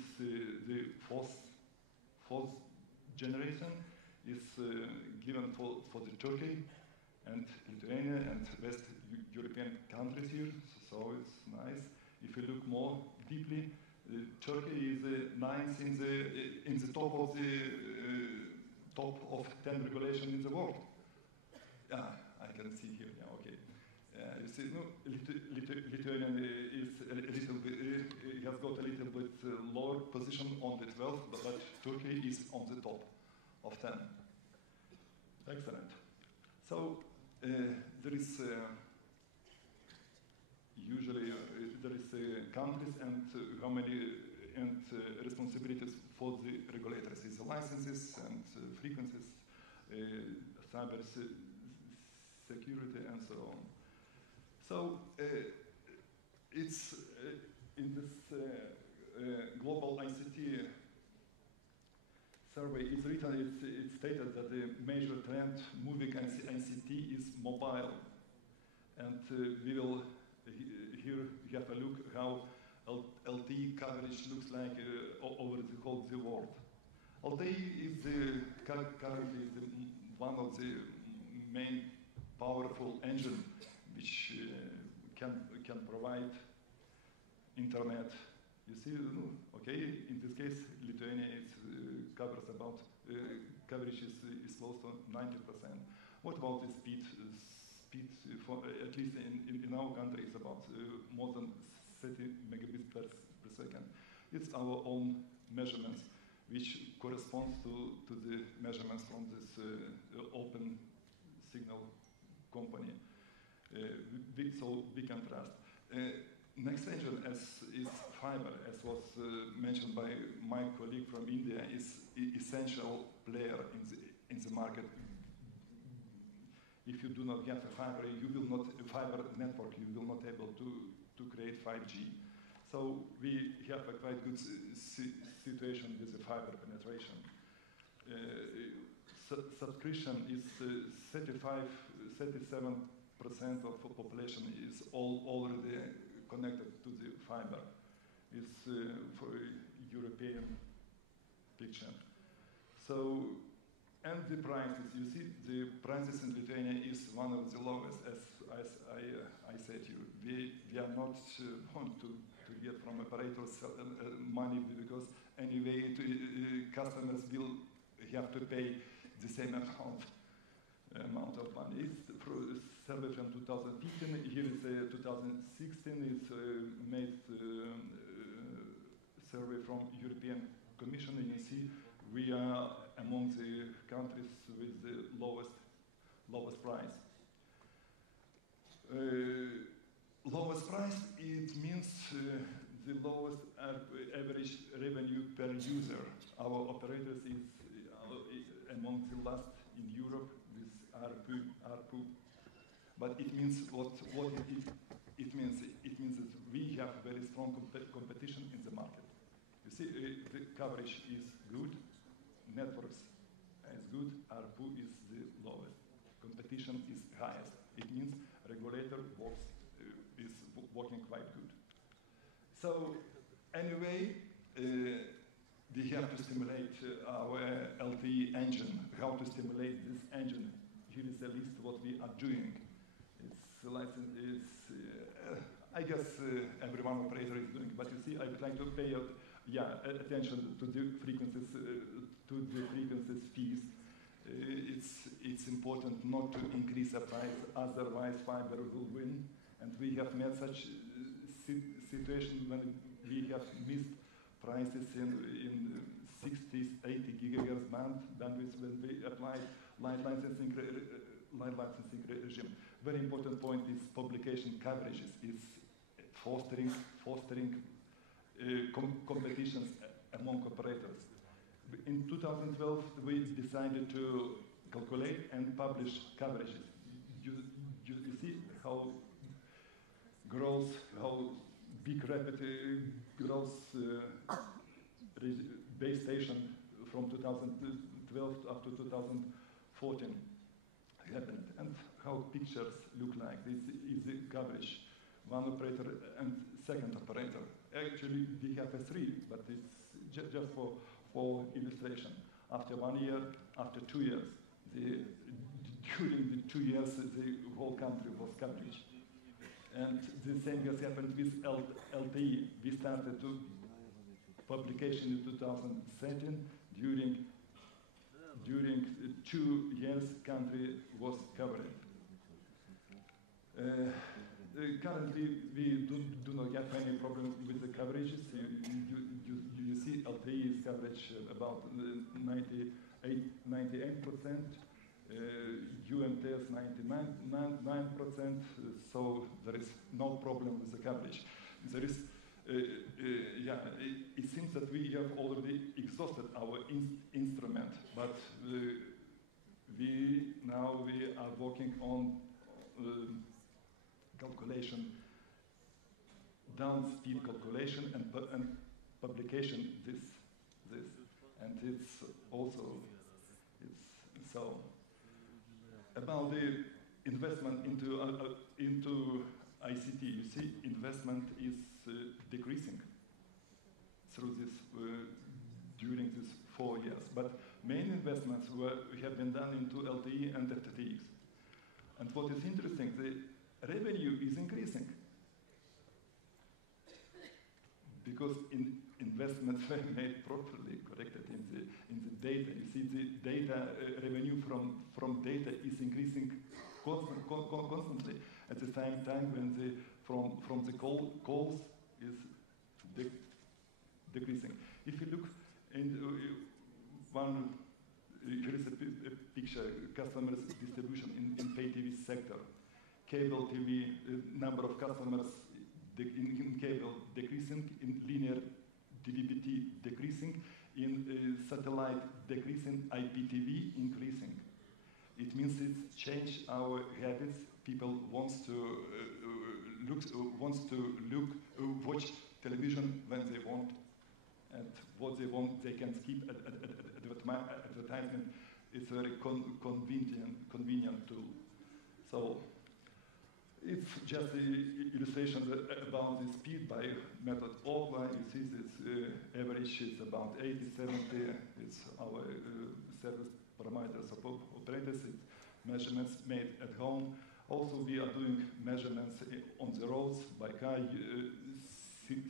the fourth generation, is given for the Turkey and Lithuania and West European countries here, so it's nice. If you look more deeply, Turkey is ninth in the top of the top of 10 regulations in the world. Yeah, I can see here. Yeah, okay. You see, no, Lithuania is a little bit has got a little bit lower position on the 12th, but Turkey is on the top of 10. Excellent. So there is usually there is countries and how many and responsibilities for the regulators is licenses and frequencies, cyber security and so on. So it's in this global ICT survey, it's written, it's stated that the major trend moving ICT is mobile. And we will here have a look how LTE coverage looks like over the whole world. LTE is currently one of the main powerful engine which can provide internet. You see, okay, in this case, Lithuania covers about, coverage is close to 90%. What about the speed? Speed, for, at least in our country, is about more than 30 megabits per second. It's our own measurements, which corresponds to the measurements from this open signal company. So we can trust. next engine is fiber, as was mentioned by my colleague from India, is essential player in the market. If you do not have a fiber, fiber network, you will not able to create 5G. So we have a quite good situation with the fiber penetration. Subscription is 37% of the population is already connected to the fiber. It's for European picture. So, and the prices, you see, the prices in Lithuania is one of the lowest, as I said to you. We are not want to get from operators money, because anyway customers will have to pay the same amount of money. It's a survey from 2015, here is 2016, it's made survey from European Commission, and you see we are among the countries with the lowest price. Lowest price, it means the lowest average revenue per user. Our operators is among the last in Europe with ARPU. But it means what it means? It means that we have very strong competition in the market. You see, the coverage is good, networks is good, ARPU is the lowest, competition is highest. It means regulator is working quite good. So anyway, we have to stimulate our LTE engine. How to stimulate this engine? Here is a list of what we are doing. It's license. I guess every one operator is doing, but you see, I would like to pay attention to the frequencies fees. It's important not to increase the price, otherwise fiber will win. And we have met such situation when we have missed prices in 60, 80 gigahertz bandwidth when we applied line licensing regime. Very important point is publication coverages. It's fostering competitions among operators. In 2012, we decided to calculate and publish coverages. You see how big rapid growth base station from 2012 up to 2014 happened, and how pictures look like. This is the coverage. One operator and second operator. Actually, we have a three, but it's just for illustration. After 1 year, after 2 years, during the 2 years, the whole country was coverage. And the same has happened with LTE. We started to publication in 2013. During 2 years, country was covered. Currently, we do not have any problem with the coverages. You see, LTE is coverage about 98%. UMTS 99%, so there is no problem with the coverage. There is, it seems that we have already exhausted our instrument, but we are working on calculation, down-speed calculation and publication this, and it's also so. About the investment into ICT, you see, investment is decreasing through this during these 4 years. But main investments have been done into LTE and FTTX. And what is interesting, the revenue is increasing because investments were made properly, corrected in the data. You see, the data revenue from data is increasing constantly. At the same time, when from the calls is decreasing. If you look in here is a picture, customers distribution in pay TV sector. Cable TV, number of customers in cable decreasing, in linear DVB-T decreasing, in satellite decreasing, IPTV increasing. It means it's changed our habits. People wants to watch television when they want, and what they want they can skip advertisement. It's very convenient tool. So it's just the illustration about the speed by method Okla. You see this average is about 80, 70. It's our service parameters of operators. It's measurements made at home. Also, we are doing measurements on the roads by car.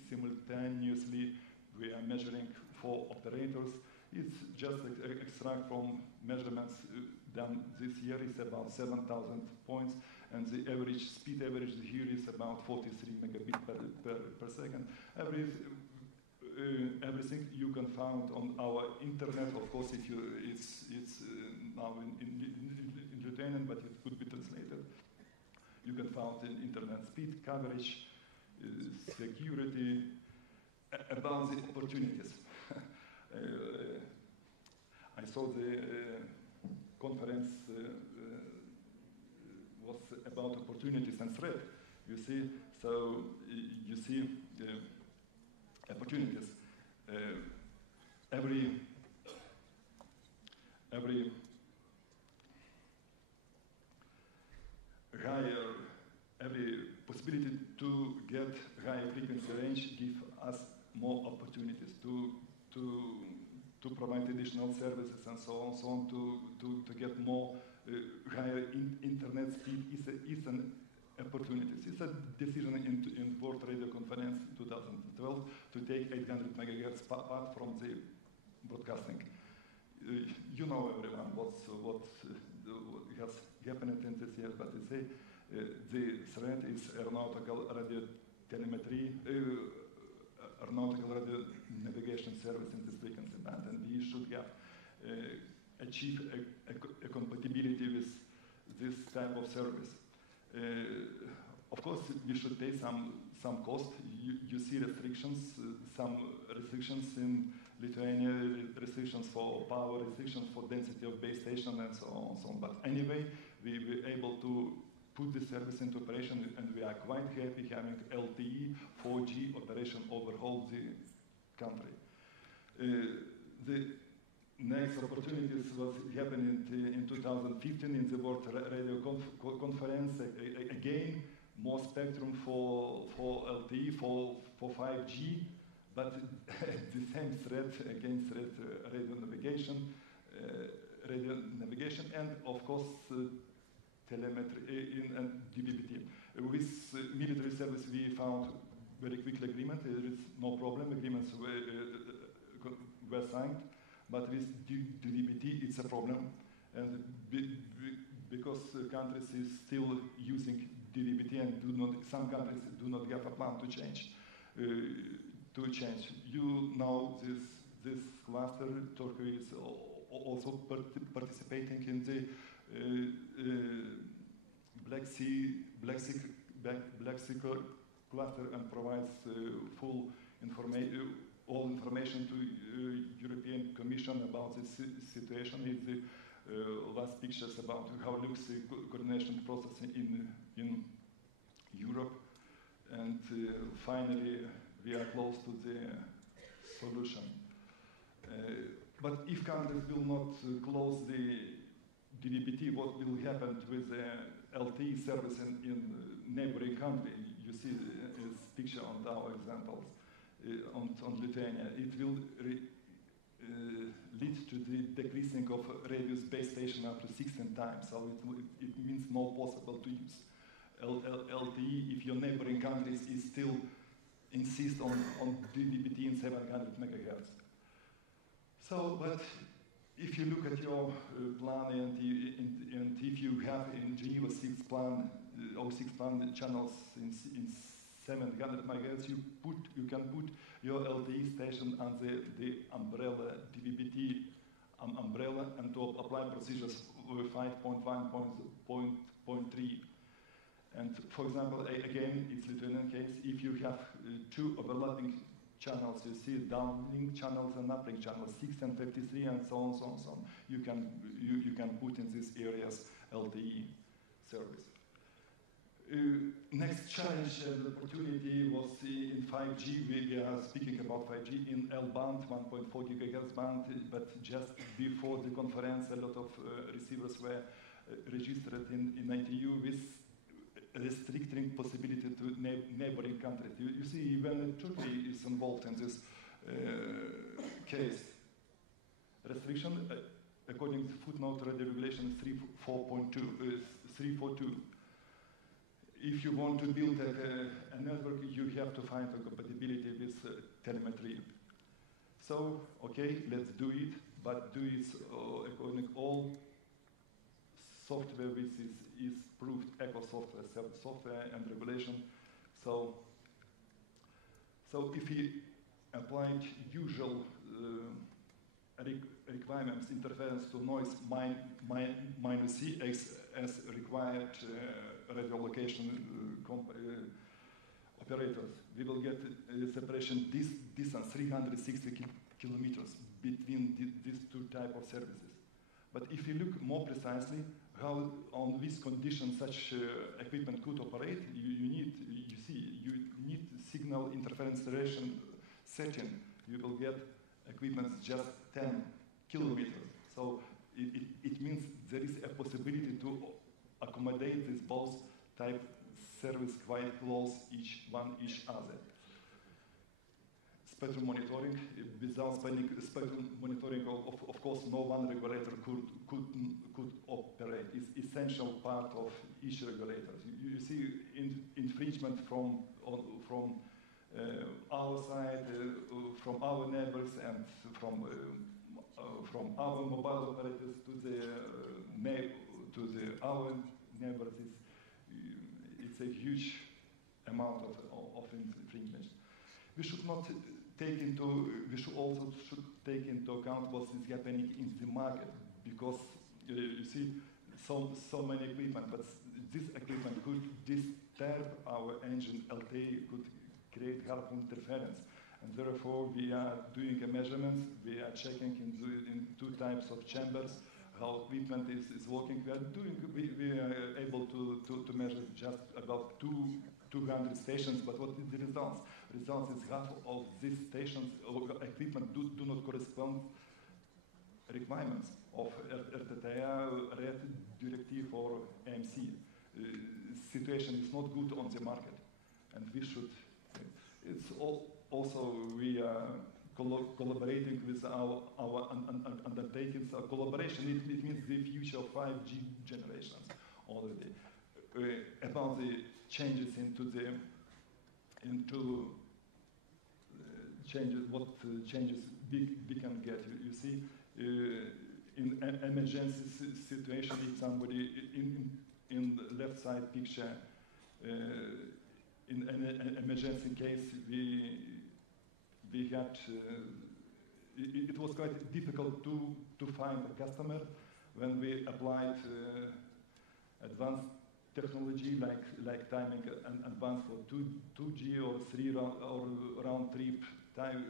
Simultaneously, we are measuring for operators. It's just an extract from measurements done this year. It's about 7,000 points, and the average speed average here is about 43 megabits per second. Everything you can find on our internet. Of course, if you it's now in Lithuanian, but it could be translated. You can find in internet speed coverage, security, about the opportunities. I saw the conference was about opportunities and threat. You see, so you see opportunities. Every possibility to get higher frequency range give us more opportunities to provide additional services and so on, to get more higher internet speed is an opportunity. It's a decision in World Radio Conference 2012 to take 800 megahertz apart from the broadcasting. You know everyone what has happened in this year, but they say the threat is aeronautical radio telemetry, aeronautical radio navigation service in this frequency band, and we should have achieve a compatibility with this type of service. Of course, we should pay some cost. You see restrictions, some restrictions in Lithuania, restrictions for power, restrictions for density of base station, and so on. But anyway, we were able to put the service into operation, and we are quite happy having LTE 4G operation over whole the country. The next opportunities was happening in 2015 in the World Radio Conference. Again, more spectrum for LTE, for 5G, but the same threat against radio navigation, and of course telemetry and DVB-T. With military service, we found very quickly agreement. There is no problem. Agreements were signed. But with DVB-T, it's a problem, and because countries is still using DVB-T, and some countries do not have a plan to change. You know this cluster. Turkey is also participating in the Black Sea cluster and provides full information. All information to European Commission about this situation. Is the last pictures about how looks the coordination process in Europe, and finally we are close to the solution. But if countries will not close the DVB-T, what will happen with the LTE service in neighboring country? You see this picture on our examples. On Lithuania, it will lead to the decreasing of radius base station up to 16 times. So it means not possible to use LTE if your neighboring countries is still insist on DVB-T in 700 megahertz. So, but if you look at your plan and if you have in Geneva 6 plan channels in 700 megahertz, you can put your LTE station under the umbrella DVB-T umbrella, and to apply procedures 5.1.3. And for example, again, it's Lithuanian case, if you have two overlapping channels, you see downlink channels and uplink channels, 6 and 53 and so on, so on, so on. You can put in these areas LTE service. Next challenge and opportunity was in 5G. We are speaking about 5G in L band, 1.4 gigahertz band, but just before the conference, a lot of receivers were registered in ITU with restricting possibility to neighboring countries. You see, even Turkey is involved in this case. Restriction, according to footnote regulation 342. If you want to build a network, you have to find a compatibility with telemetry. So, okay, let's do it, but do it according to all software which is proved eco software and regulation. So if we applied usual requirements, interference to noise minus C as required radio location operators, we will get separation distance 360 kilometers between these two types of services. But if you look more precisely how on these conditions such equipment could operate, you need signal interference duration setting. You will get equipment just 10 kilometers. So it means there is a possibility to accommodate these both type service quite close each other. Spectrum monitoring, without spectrum monitoring, of course, no one regulator could operate. It's essential part of each regulator. You see infringement from our side, from our neighbors, and from our mobile operators to our neighbors. It's a huge amount of infringement. We should also take into account what is happening in the market, because you see so many equipment, but this equipment could disturb our engine LTE, could create harmful interference. And therefore, we are doing a measurements, we are checking in two types of chambers how equipment is working. We are able to measure just about 200 stations, but what is the results? Results is half of these stations or equipment do not correspond requirements of RTTR, RED directive or AMC. Situation is not good on the market, and we should. It's also we are collaborating with our undertakings. Collaboration it means the future of 5G generations already. About the changes what changes we can get. You see, in an emergency situation, if somebody in the left side picture, in an emergency case, we had. It was quite difficult to find a customer when we applied advanced technology like timing and advanced for 2G or 3 or round trip time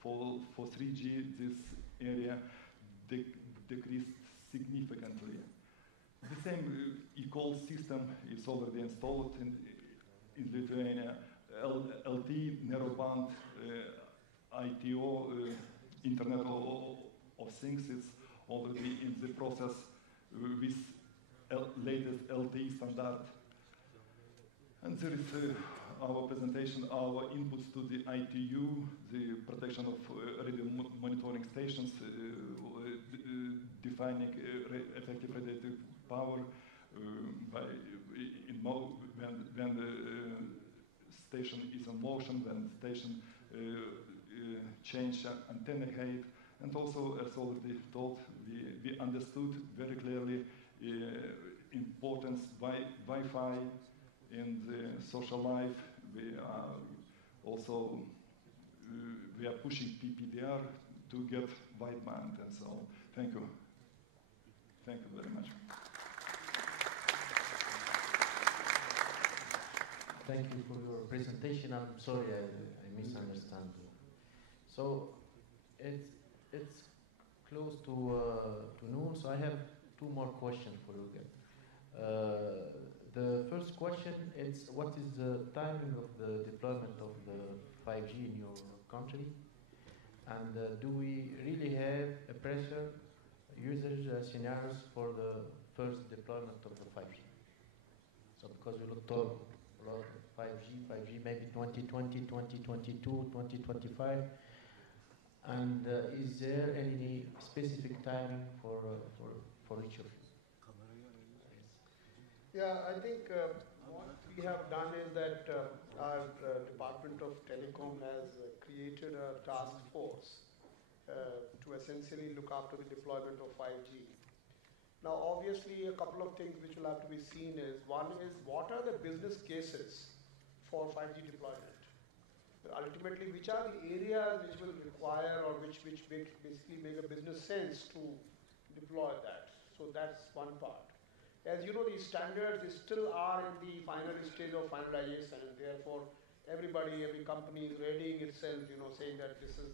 for 3G. This area decreased significantly. The same e-call system is already installed in Lithuania. LTE narrowband ITO Internet of Things is already in the process with latest LTE standard. And there is our presentation, our inputs to the ITU, the protection of radio monitoring stations, defining effective radiative power when the station is in motion, when the station change antenna height, and also, as already told, we understood very clearly importance Wi-Fi in the social life. We are also we are pushing PPDR to get wideband, and so thank you very much. thank you for your presentation. I'm sorry I misunderstand you. So it's close to noon, so I have two more questions for you guys. The first question is, what is the timing of the deployment of the 5G in your country? And do we really have a pressure usage scenarios for the first deployment of the 5G? So because we looked at a lot of 5G maybe 2020, 2022, 2025, and is there any specific timing for each of you? Yeah, I think what we have done is that our Department of Telecom has created a task force to essentially look after the deployment of 5G. Now, obviously, a couple of things which will have to be seen is, one is, what are the business cases for 5G deployment? Ultimately, which are the areas which will require or which basically make a business sense to deploy that? So that's one part. As you know, these standards still are in the final stage of finalization, and therefore everybody, every company is readying itself, saying that this is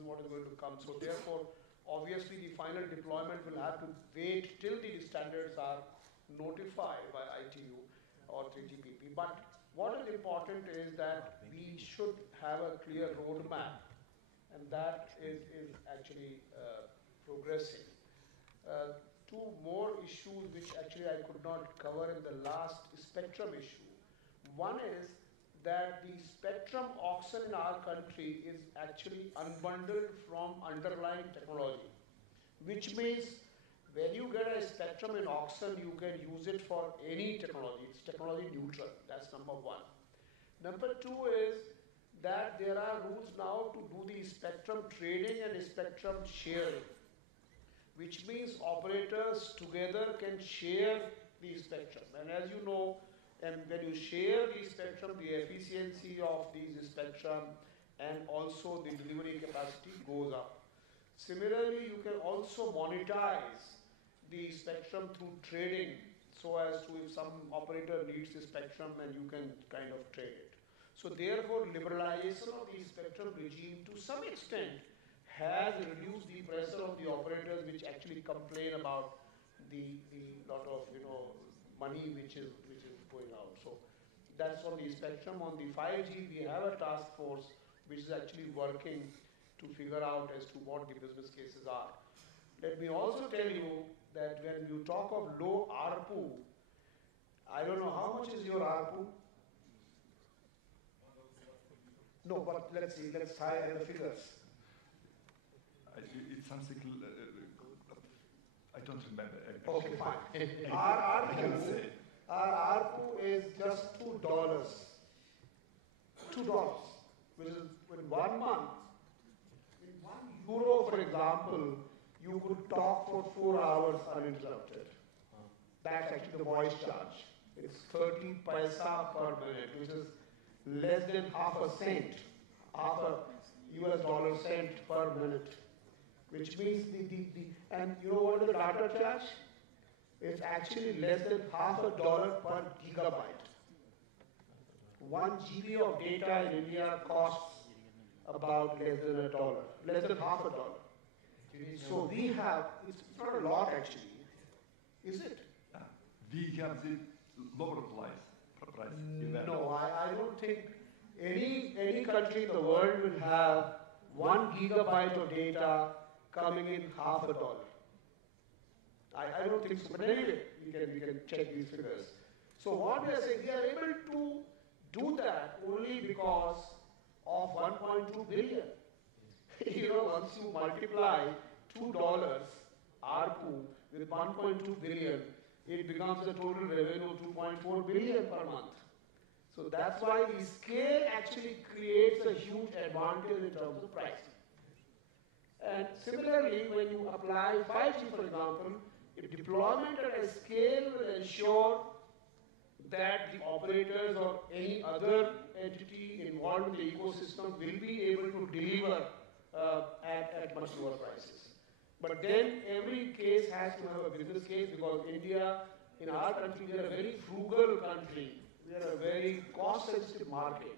what is going to come. So therefore, obviously, the final deployment will have to wait till the standards are notified by ITU or 3GPP. But what is important is that we should have a clear roadmap, and that is actually progressing. Two more issues which actually I could not cover in the last spectrum issue. One is that the spectrum auction in our country is actually unbundled from underlying technology, which means when you get a spectrum in auction, you can use it for any technology. It's technology neutral. That's number one. Number two is that there are rules now to do the spectrum trading and spectrum sharing, which means operators together can share the spectrum. And as you know, and when you share the spectrum, the efficiency of these spectrum and also the delivery capacity goes up. Similarly, you can also monetize the spectrum through trading, so as to, if some operator needs the spectrum, and you can kind of trade it. So therefore, liberalization of the spectrum regime to some extent has reduced the pressure of the operators, which actually complain about the lot of money which is going out. So that's on the spectrum. On the 5G, we have a task force which is actually working to figure out as to what the business cases are. Let me also tell you that when you talk of low ARPU, I don't know how much is your ARPU. No, but let's see. Let's try the figures. It's something, I don't remember. Okay, fine. Our ARPU is just $2. $2, which is in 1 month. In €1, for example, you could talk for 4 hours uninterrupted. That's actually the voice charge. It's 30 paisa per minute, which is less than half a cent, half a US dollar cent per minute. Which means and you know what is the data charge? It's actually less than $0.50 per gigabyte. 1 GB of data in India costs about less than $1, less than $0.50. So we have, it's not a lot actually, is it? We have the lower price. No, I don't think any country in the world will have 1 gigabyte of data coming in $0.50. I don't think so, but anyway, we can check these figures. So what we are saying, we are able to do that only because of 1.2 billion. Once you multiply $2 ARPU with 1.2 billion, it becomes a total revenue of 2.4 billion per month. So that's why the scale actually creates a huge advantage in terms of pricing. And similarly, when you apply 5G, for example, if deployment at a scale will ensure that the operators or any other entity involved in the ecosystem will be able to deliver at much lower prices. But then every case has to have a business case, because India, in our country, we are a very frugal country. We are a very cost-sensitive market,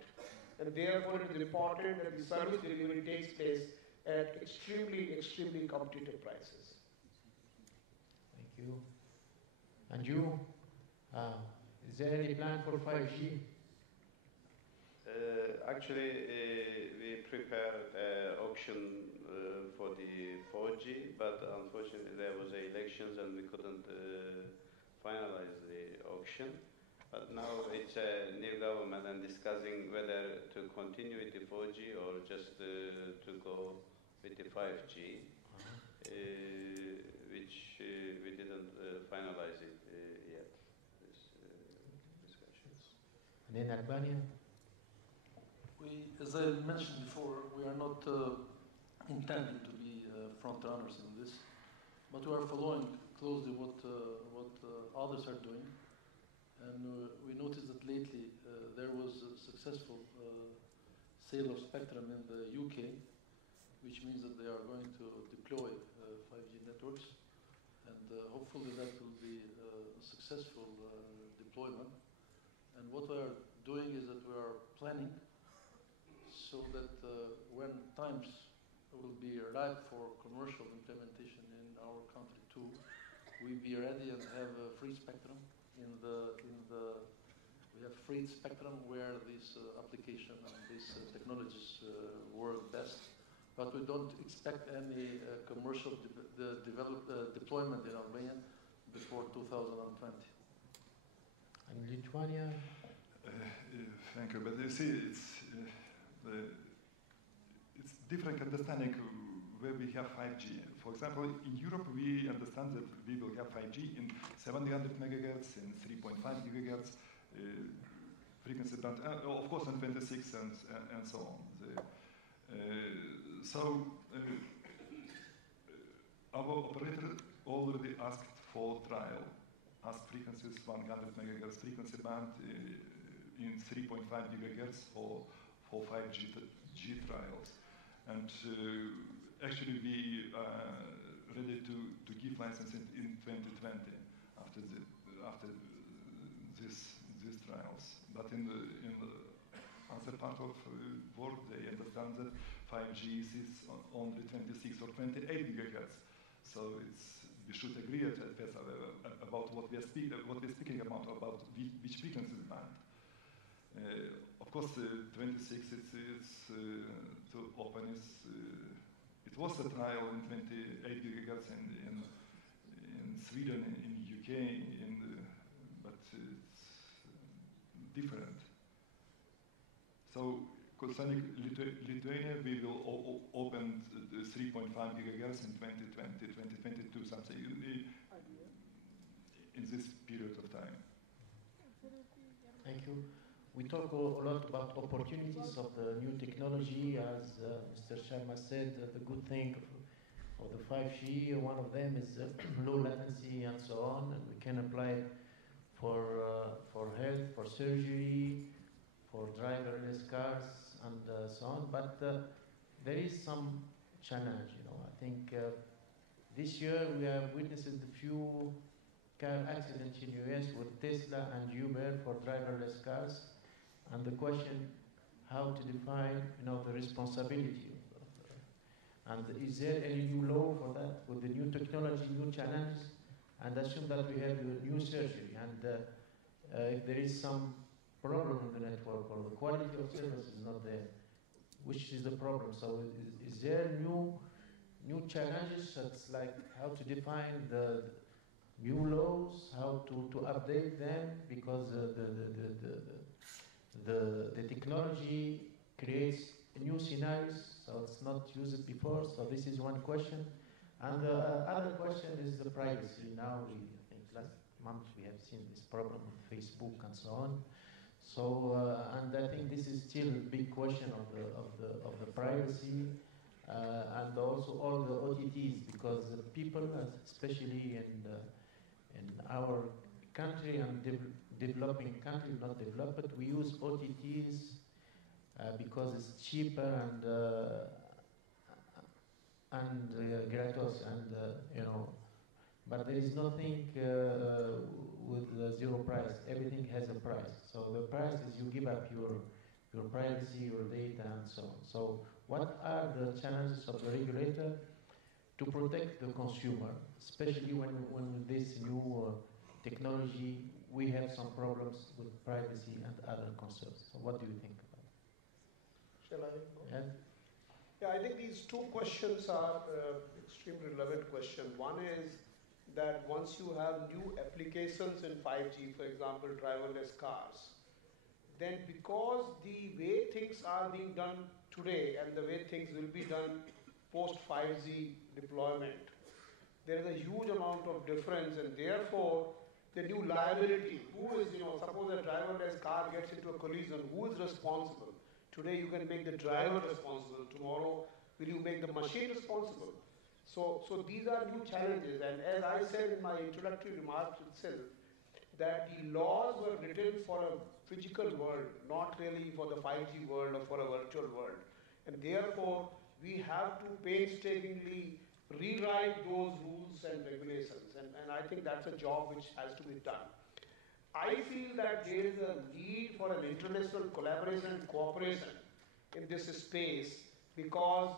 and therefore it is important that the service delivery takes place at extremely competitive prices. Thank you. And you, is there any plan for 5G? Actually, we prepared an auction for the 4G, but unfortunately there was elections and we couldn't finalize the auction. But now it's a new government and discussing whether to continue with the 4G or just to go with the 5G, which we didn't finalize it yet, this discussions. And in Albania? As I mentioned before, we are not intending to be front runners in this, but we are following closely what others are doing. And we noticed that lately there was a successful sale of spectrum in the UK, which means that they are going to deploy 5G networks. And hopefully that will be a successful deployment. And what we are doing is that we are planning so that when times will be ripe for commercial implementation in our country too, we be ready and have a free spectrum. We have free spectrum where this application and these technologies work best, but we don't expect any commercial deployment in Albania before 2020. And Lithuania? Thank you, but you see, it's different understanding where we have 5G. For example, in Europe, we understand that we will have 5G in 700 megahertz, in 3.5 gigahertz frequency band, of course, in 26 and so on. Our operator already asked for trial, asked frequencies 100 megahertz frequency band in 3.5 gigahertz for 5G trials. And actually, we are ready to give license in 2020 after these trials. But in the other part of the world, they understand that 5G is only 26 or 28 gigahertz. So we should agree at first about what we're speaking about which frequency band. Of course, 26 is to open it was a trial in 28 gigahertz in Sweden, in UK, but it's different. So concerning Lithuania, we will open the 3.5 gigahertz in 2020, 2022, something in this period of time. Thank you. We talk a lot about opportunities of the new technology, as Mr. Sharma said, the good thing of the 5G, one of them is low latency and so on, and we can apply it for health, for surgery, for driverless cars, and so on. But there is some challenge, I think this year we have witnessed a few car accidents in US with Tesla and Uber for driverless cars. And the question, how to define, the responsibility and is there any new law for that with the new technology, new challenges? And assume that we have a new surgery, and if there is some problem in the network or the quality of service is not there, which is the problem? So is there new challenges? That's like how to define the new laws, how to update them, because the technology creates new scenarios, so it's not used before. So this is one question. And the other question is the privacy. Now, I think last month we have seen this problem with Facebook and so on. So, and I think this is still a big question of the privacy, and also all the OTTs, because the people, especially in our country and developing country, not developed, we use OTTs because it's cheaper and gratis, and But there is nothing with zero price. Everything has a price. So the price is you give up your privacy, your data, and so on. So what are the challenges of the regulator to protect the consumer, especially when this new technology, we have some problems with privacy and other concerns. So what do you think about it? Shall I go? Yes. Yeah, I think these two questions are extremely relevant questions. One is that once you have new applications in 5G, for example, driverless cars, then because the way things are being done today and the way things will be done post 5G deployment, there is a huge amount of difference, and therefore the new liability, who is, suppose a driverless car gets into a collision, who is responsible? Today you can make the driver responsible, tomorrow will you make the machine responsible? So these are new challenges, and as I said in my introductory remarks itself, that the laws were written for a physical world, not really for the 5G world or for a virtual world. And therefore, we have to painstakingly rewrite those rules and regulations. And I think that's a job which has to be done. I feel that there is a need for an international collaboration and cooperation in this space, because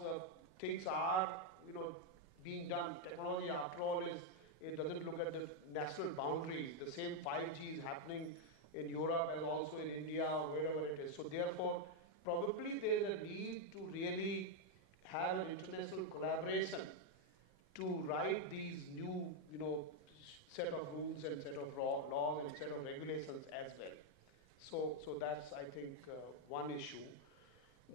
things are, being done. Technology, after all, it doesn't look at the national boundaries. The same 5G is happening in Europe and also in India, or wherever it is. So therefore, probably there is a need to really have an international collaboration to write these new, set of rules and set of laws and set of regulations as well. So that's, I think, one issue.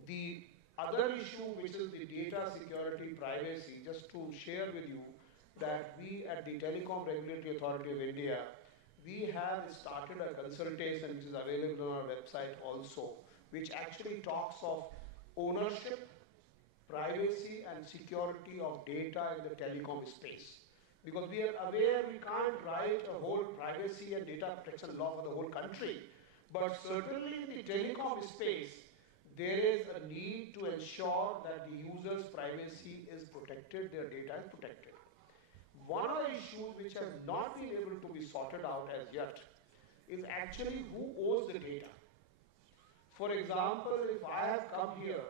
The other issue, which is the data security privacy, just to share with you that we at the Telecom Regulatory Authority of India, we have started a consultation which is available on our website also, which actually talks of ownership, privacy and security of data in the telecom space. Because we are aware we can't write a whole privacy and data protection law for the whole country, but certainly in the telecom space, there is a need to ensure that the user's privacy is protected, their data is protected. One of the issues which has not been able to be sorted out as yet is actually who owns the data. For example, if I have come here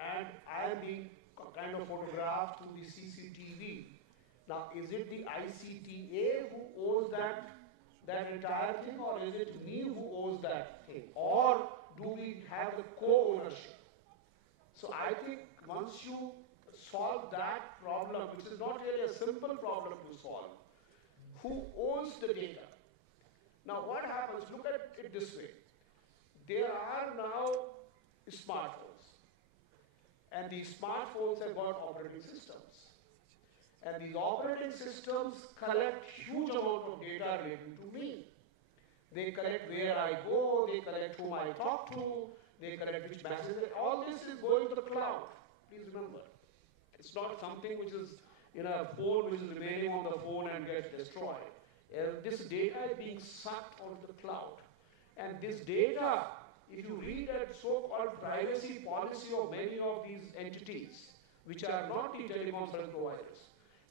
and I am being kind of photographed through the CCTV, now is it the ICTA who owns that entire thing, or is it me who owns that thing? Or do we have the co-ownership? So I think once you solve that problem, which is not really a simple problem to solve, who owns the data? Now what happens, look at it this way. There are now smartphones, and these smartphones have got operating systems. And these operating systems collect huge amount of data relating to me. They collect where I go, they collect whom I talk to, they collect which messages. All this is going to the cloud. Please remember, it's not something which is in a phone which is remaining on the phone and gets destroyed. This data is being sucked onto the cloud. And this data, if you read that so-called privacy policy of many of these entities, which are not the telecom service providers,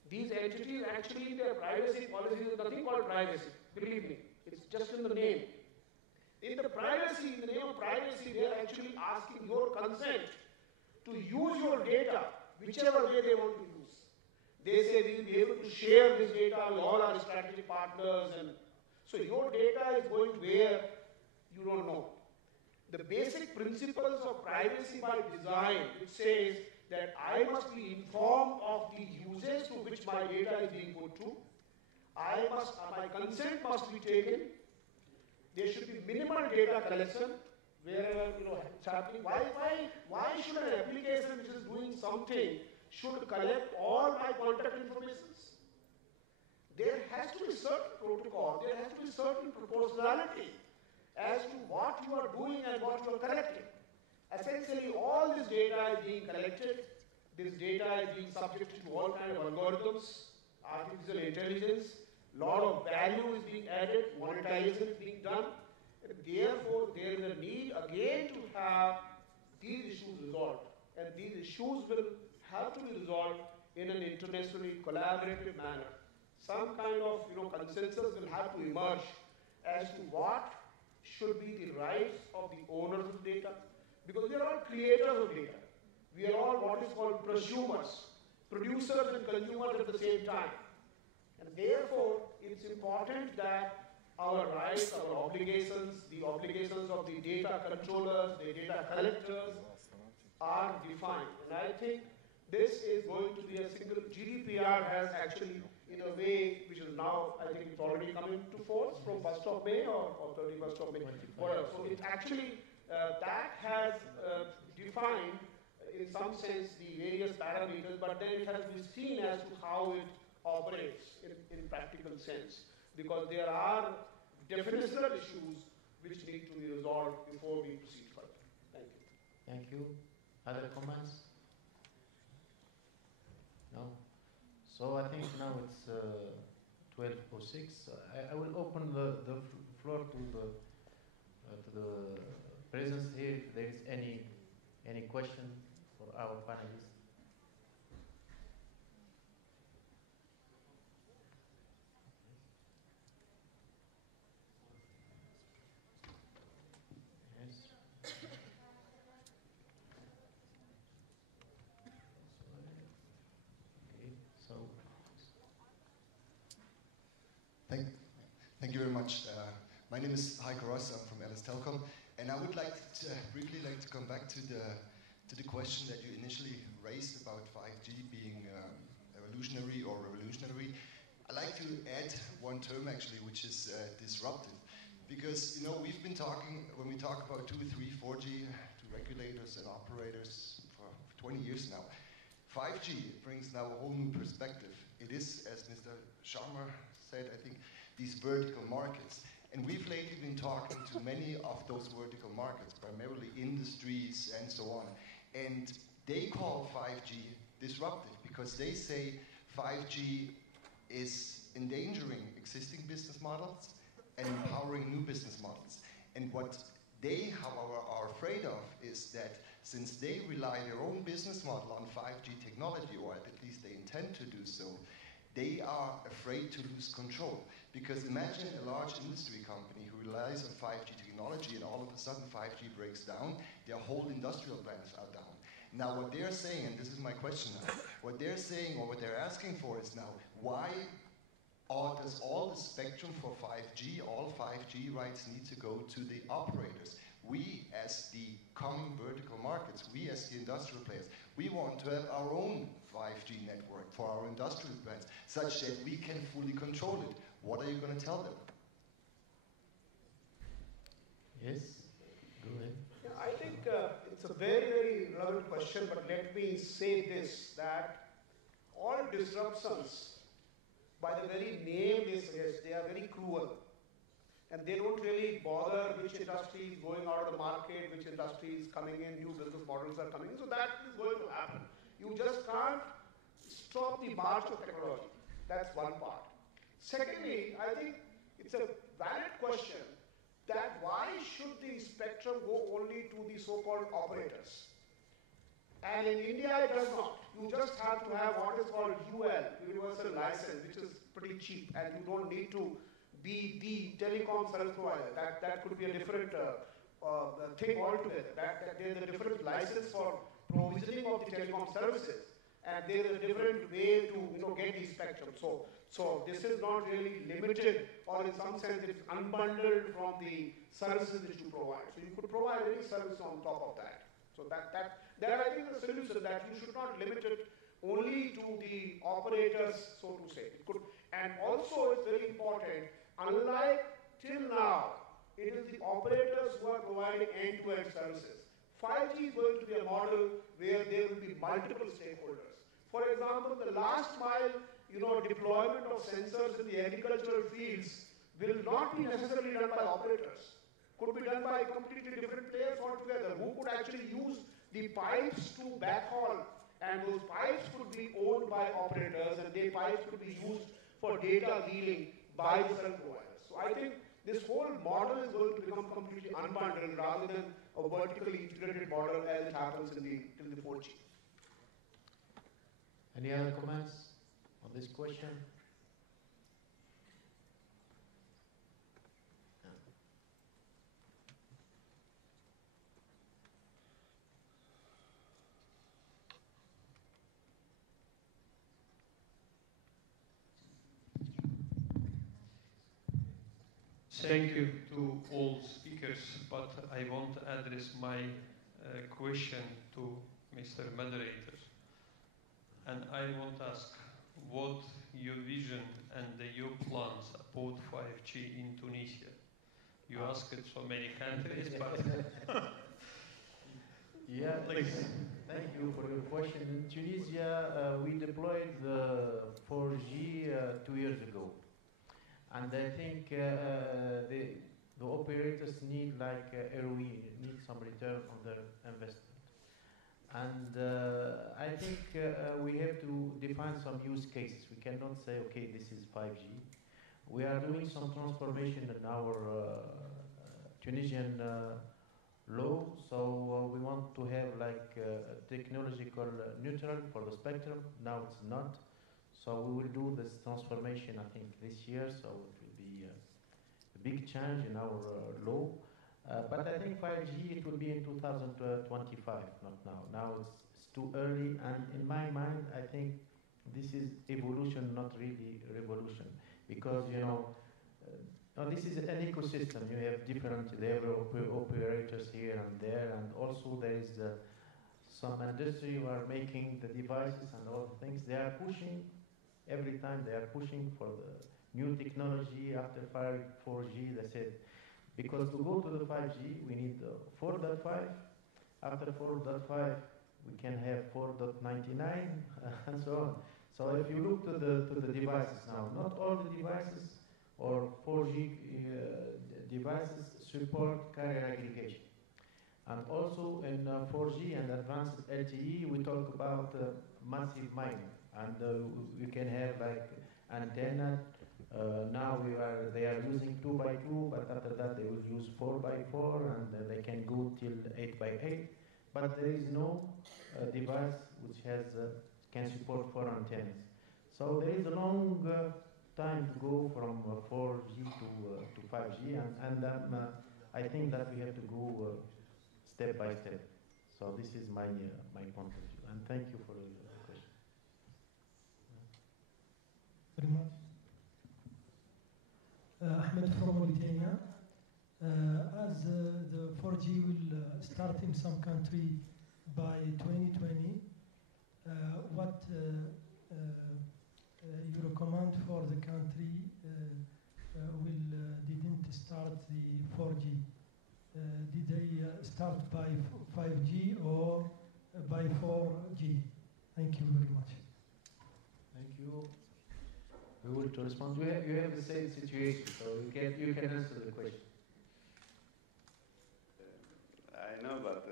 these entities actually, their privacy policy is nothing called privacy, believe me. It's just in the name. In the name of privacy, they are actually asking your consent to use your data, whichever way they want to use. They say we will be able to share this data with all our strategic partners, and so your data is going where you don't know. The basic principles of privacy by design, which says that I must be informed of the uses to which my data is being put to. My consent must be taken. There should be minimal data collection wherever it's happening. Why should an application which is doing something should collect all my contact information? There has to be certain protocol, there has to be certain proportionality as to what you are doing and what you are collecting. Essentially, all this data is being collected. This data is being subjected to all kinds of algorithms, artificial intelligence. A lot of value is being added, monetization is being done. And therefore, there is a need again to have these issues resolved. And these issues will have to be resolved in an internationally collaborative manner. some kind of consensus will have to emerge as to what should be the rights of the owners of data, because we are all creators of data. We are all what is called prosumers, producers and consumers at the same time. And therefore, it's important that our rights, our obligations, the obligations of the data controllers, the data collectors are defined. And I think this is going to be a single, GDPR has actually, in a way, which is now, I think it's already come into force from 1st of May or 31st of May, whatever. So it actually, that has defined, in some sense, the various parameters, but then it has to be seen as to how it operates in practical sense, because there are definitional issues which need to be resolved before we proceed further. Thank you. Thank you. Other comments? No? So I think now it's 12:06. I will open the floor to the presence here if there is any question for our panelists. Yes. Okay, so. Thank you very much. My name is Heiko Ross. I'm from LS Telkom, and I would briefly like to come back to the question that you initially raised about 5G being evolutionary or revolutionary. I'd like to add one term actually, which is disruptive, because we've been talking, when we talk about 2, 3, 4G to regulators and operators for 20 years now. 5G brings now a whole new perspective. It is, as Mr. Sharma said, I think, these vertical markets. And we've lately been talking to many of those vertical markets, primarily industries and so on. And they call 5G disruptive because they say 5G is endangering existing business models and empowering new business models. And what they, however, are afraid of is that since they rely their own business model on 5G technology, or at least they intend to do so, they are afraid to lose control. Because imagine a large industry company who relies on 5G technology and all of a sudden 5G breaks down, their whole industrial plants are down. Now what they're saying, and this is my question now, what they're saying or what they're asking for is now, why does all the spectrum for 5G, all 5G rights need to go to the operators? We, as the common vertical markets, we as the industrial players, we want to have our own 5G network for our industrial plants, such that we can fully control it. What are you going to tell them? Yes, go ahead. Yeah, I think it's a very, very relevant question, but let me say this, that all disruptions, by the very name they suggest, they are very cruel. And they don't really bother which industry is going out of the market, which industry is coming in, new business models are coming in. So that is going to happen. You just can't stop the march of technology. That's one part. Secondly, I think it's a valid question that why should the spectrum go only to the so-called operators? And in India, it does not. You just have to have what is called UL, universal license, which is pretty cheap, and you don't need to be the telecom service provider. That could be a different thing altogether. There's a different license for provisioning of the telecom services, and there's a different way to get the spectrum. So this is not really limited, or in some sense it's unbundled from the services that you provide. So you could provide any service on top of that. So that I think is a solution, that you should not limit it only to the operators, so to say. And also it's very important, unlike till now, it is the operators who are providing end-to-end services. 5G is going to be a model where there will be multiple stakeholders. For example, the last mile, deployment of sensors in the agricultural fields will not be necessarily done by operators. Could be done by completely different players altogether who could actually use the pipes to backhaul, and those pipes could be owned by operators, and the pipes could be used for data dealing by the service providers. So I think this whole model is going to become completely unbundled rather than a vertically integrated model as it happens in the 4G. Any other comments on this question? Thank you to all speakers, but I want to address my question to Mr. Moderator. And I want to ask what your vision and your plans about 5G in Tunisia. You asked so many countries, but yeah, thank you for your question. In Tunisia, we deployed the 4G 2 years ago. And I think the operators need like ROE, need some return on their investment. And I think we have to define some use cases. We cannot say, okay, this is 5G. We are doing some transformation in our Tunisian law, so we want to have like technological neutral for the spectrum. Now it's not. So we will do this transformation, I think, this year, so it will be a big change in our law. But I think 5G, it will be in 2025, not now. Now it's too early, and in my mind, I think this is evolution, not really revolution. Because, you know, this is an ecosystem. You have different operators here and there, and also there is some industry who are making the devices and all the things. They are pushing, every time they are pushing for the new technology after 4G, they said, because to go to the 5G, we need 4.5. After 4.5, we can have 4.99 and so on. So if you look to the devices now, not all the devices or 4G devices support carrier aggregation. And also in 4G and advanced LTE, we talk about massive MIMO. And you can have like antenna. Now they are using 2x2, but after that they will use 4x4, and they can go till 8x8. But there is no device which can support 4 antennas. So there is a long time to go from 4G to 5G, and I think that we have to go step by step. So this is my point of view, and thank you for the question. Very much. Ahmed from Mauritania. As the 4G will start in some country by 2020, what you recommend for the country didn't start the 4G? Did they start by 5G or by 4G? Thank you very much. Thank you. We will to respond. You have the same situation, so you can answer the question. I know, but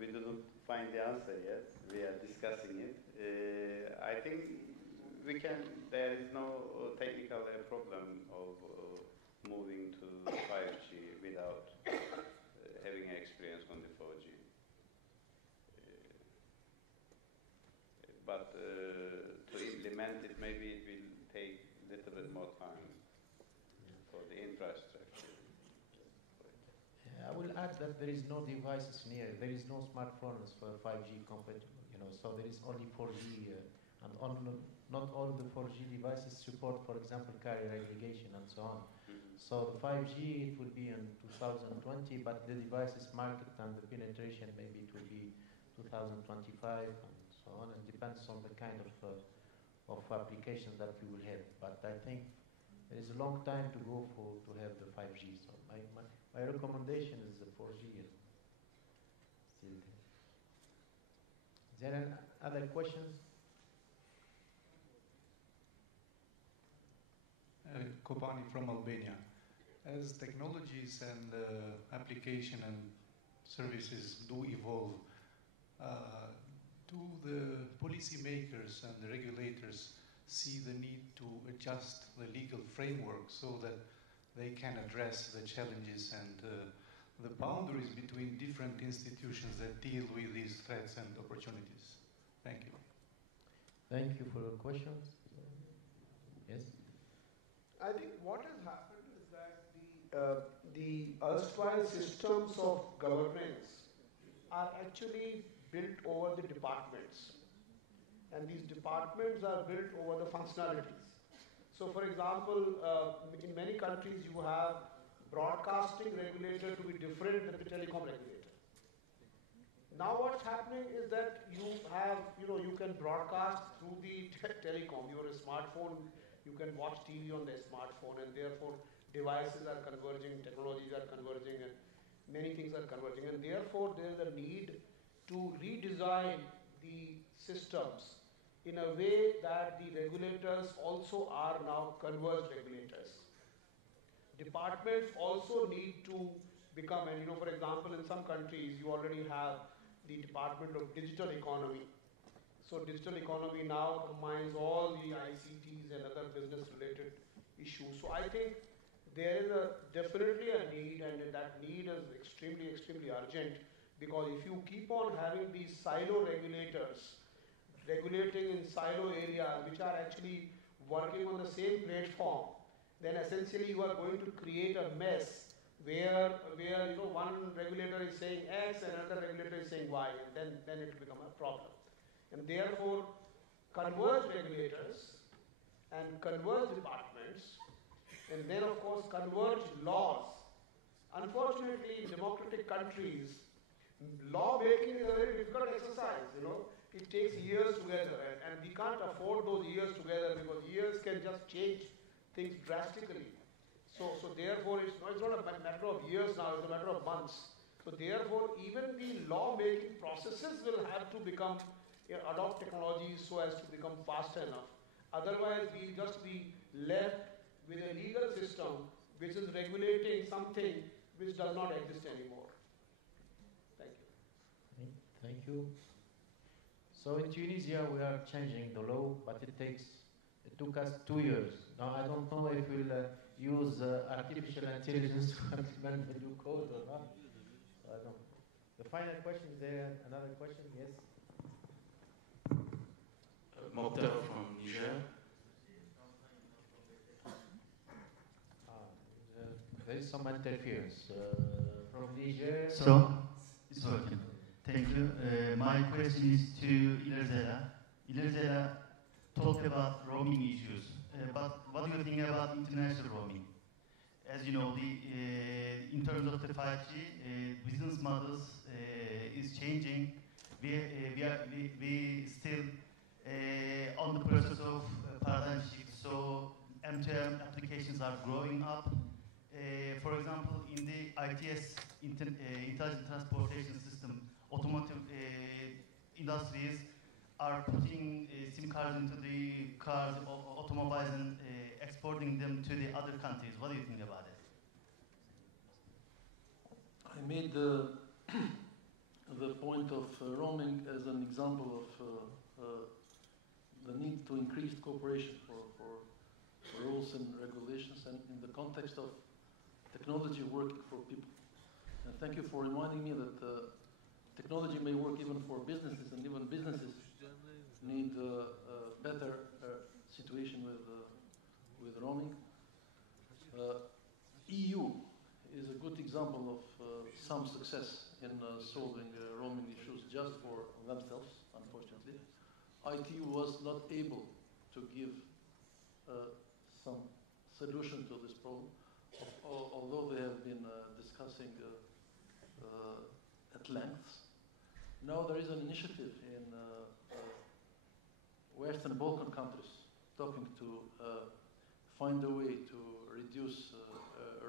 we didn't find the answer yet. We are discussing it. I think there is no technical problem of moving to 5G without having experience on the 4G. But to implement it, maybe it will take a little bit more time for the infrastructure. I will add that there is no devices near. There is no smartphones for 5G compatible. So there is only 4G, and not all the 4G devices support, for example, carrier aggregation and so on. So the 5G, it will be in 2020, but the devices market and the penetration, maybe it will be 2025 and so on. It depends on the kind of applications that we will have. But I think there is a long time to go to have the 5G. So my recommendation is the 4G. Still there. Is there any other questions? Kobani from Albania. As technologies and application and services do evolve, do the policymakers and the regulators see the need to adjust the legal framework so that they can address the challenges and the boundaries between different institutions that deal with these threats and opportunities? Thank you. Thank you for your questions. Yes? I think what has happened is that the erstwhile systems of governance are actually built over the departments. And these departments are built over the functionalities. So for example, in many countries you have broadcasting regulator to be different than the telecom regulator. Now what's happening is that you have, you can broadcast through the telecom. You have a smartphone, you can watch TV on the smartphone, and therefore devices are converging, technologies are converging, and many things are converging. And therefore there is a need to redesign the systems in a way that the regulators also are now converged regulators. Departments also need to become, and for example, in some countries you already have the Department of Digital Economy. So digital economy now combines all the ICTs and other business related issues. So I think there is definitely a need, and that need is extremely, extremely urgent, because if you keep on having these silo regulators regulating in silo areas which are actually working on the same platform, then essentially you are going to create a mess where one regulator is saying X and another regulator is saying Y, and then it will become a problem. And therefore, converged regulators and converged departments, and then of course converged laws. Unfortunately, in democratic countries, law making is a very difficult exercise. It takes years together, and we can't afford those years together, because years can just change things drastically. So therefore, it's not a matter of years now, it's a matter of months. So therefore, even the law-making processes will have to become, adopt technologies so as to become fast enough. Otherwise, we'll just be left with a legal system which is regulating something which does not exist anymore. Thank you. Thank you. So in Tunisia, we are changing the law, but it took us 2 years. Now, I don't know if we'll use artificial intelligence to implement the new code or not. So I don't know. The final question, is there another question? Yes? Mokhtar from Niger. There is some interference from Niger. So, it's working. Thank you. My question is to Ilerzela. Ilerzela talked about roaming issues, but what do you think about international roaming? As you know, in terms of the 5G, business models is changing. We still on the process of paradigm shift, so M2M applications are growing up. For example, in the ITS, Intelligent Transportation System, automotive industries are putting SIM cards into the cars, automobiles, and exporting them to the other countries. What do you think about it? I made the point of roaming as an example of the need to increase cooperation for rules and regulations, and in the context of technology working for people. And thank you for reminding me that technology may work even for businesses, and even businesses need a better situation with roaming. EU is a good example of some success in solving roaming issues just for themselves, unfortunately. ITU was not able to give some solution to this problem, although they have been discussing at length. Now there is an initiative in Western Balkan countries talking to find a way to reduce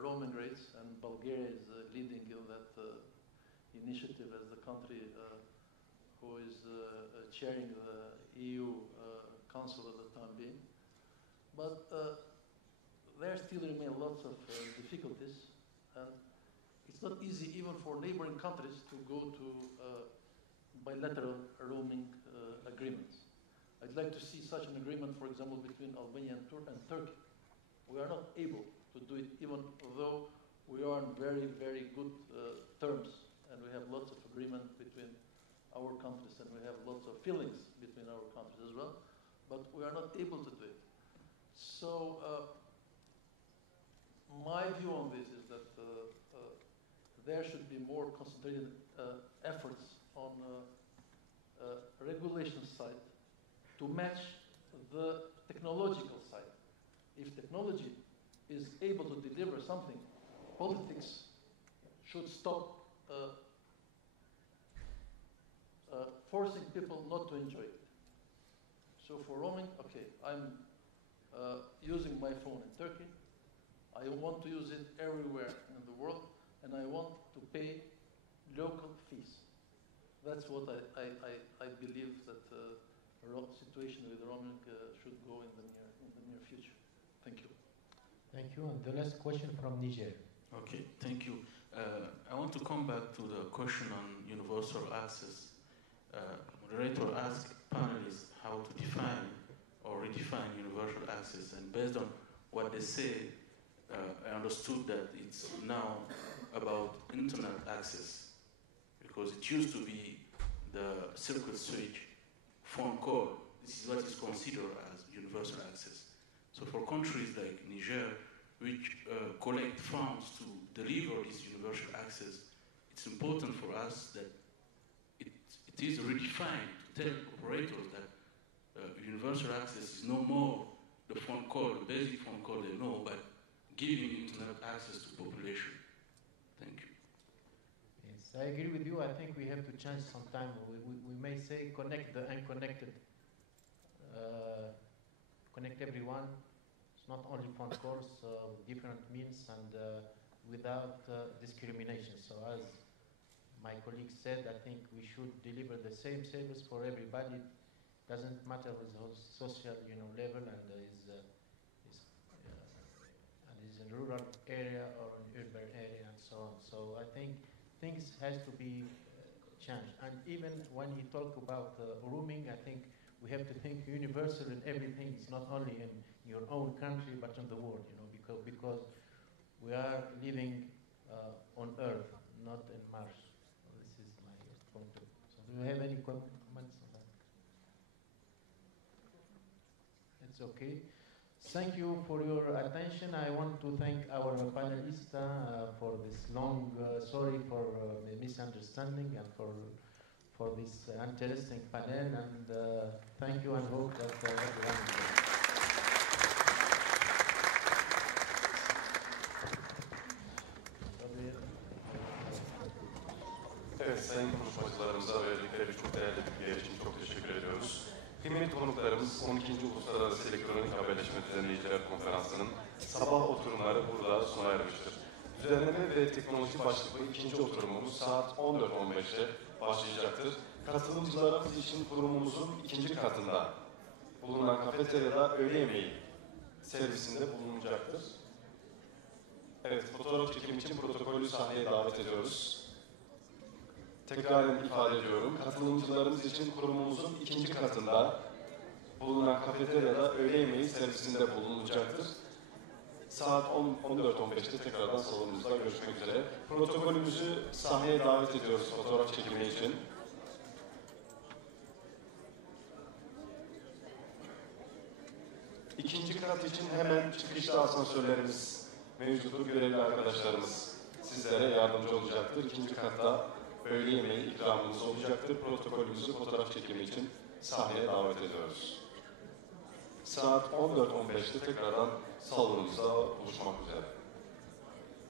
roaming rates, and Bulgaria is leading in that initiative as the country who is chairing the EU Council at the time being. But there still remain lots of difficulties, and it's not easy even for neighboring countries to go to bilateral roaming agreements. I'd like to see such an agreement, for example, between Albania and Turkey. We are not able to do it, even though we are on very, very good terms, and we have lots of agreement between our countries, and we have lots of feelings between our countries as well, but we are not able to do it. So my view on this is that there should be more concentrated efforts on regulation side to match the technological side. If technology is able to deliver something politics should stop forcing people not to enjoy it. So for roaming, okay, I'm using my phone in Turkey. I want to use it everywhere in the world, and I want to pay local fees. That's what I believe that the situation with roaming should go in the near future. Thank you. Thank you. And the last question from Niger. Okay, thank you. I want to come back to the question on universal access. Moderator asked panelists how to define or redefine universal access, and based on what they say, I understood that it's now about internet access, because it used to be the circuit switch phone call. This is what is considered as universal access. So for countries like Niger, which collect funds to deliver this universal access, it's important for us that it is redefined to tell operators that universal access is no more the phone call, the basic phone call they know, but giving internet access to population. Thank you. Yes, I agree with you. I think we have to change sometime. We may say connect the unconnected. Connect everyone. It's not only phone calls, different means and without discrimination. So as my colleague said, I think we should deliver the same service for everybody. It doesn't matter with social level and is in rural area or in urban area and so on. So I think things has to be changed. And even when you talk about roaming, I think we have to think universal in everything. It's not only in your own country, but in the world, because we are living on Earth, not in Mars. So this is my point of view. So do you have any comments on that? It's okay. Thank you for your attention. I want to thank our panelists for this long, sorry for the misunderstanding and for this interesting panel, and thank you and hope that everyone enjoys. Evet, sayın konuşmacılarımıza verdikleri çok değerli bilgiler için çok teşekkür ediyoruz. Kıymetli konuklarımız 12. Uluslararası Elektronik Haberleşme Düzenleyiciler Konferansı'nın sabah oturumları burada sona ermiştir. Düzenleme ve teknoloji başlıklı ikinci oturumumuz saat 14.15'te başlayacaktır. Katılımcılarımız için kurumumuzun ikinci katında bulunan kafeteryada öğle yemeği servisinde bulunacaktır. Evet, fotoğraf çekimi için protokolü sahneye davet ediyoruz. Tekrar ifade ediyorum, katılımcılarımız için kurumumuzun ikinci katında bulunan kafeteryada öğle yemeği servisinde bulunacaktır. Saat 14.15'te tekrardan salonumuzda görüşmek üzere. Protokolümüzü sahneye davet ediyoruz fotoğraf çekimi için. İkinci kat için hemen çıkışta asansörlerimiz mevcuttur. Görevli arkadaşlarımız sizlere yardımcı olacaktır. İkinci katta öğle yemeği ikramımız olacaktır. Protokolümüzü fotoğraf çekimi için sahneye davet ediyoruz. Saat 14.15'te tekrardan salonumuzda buluşmak üzere.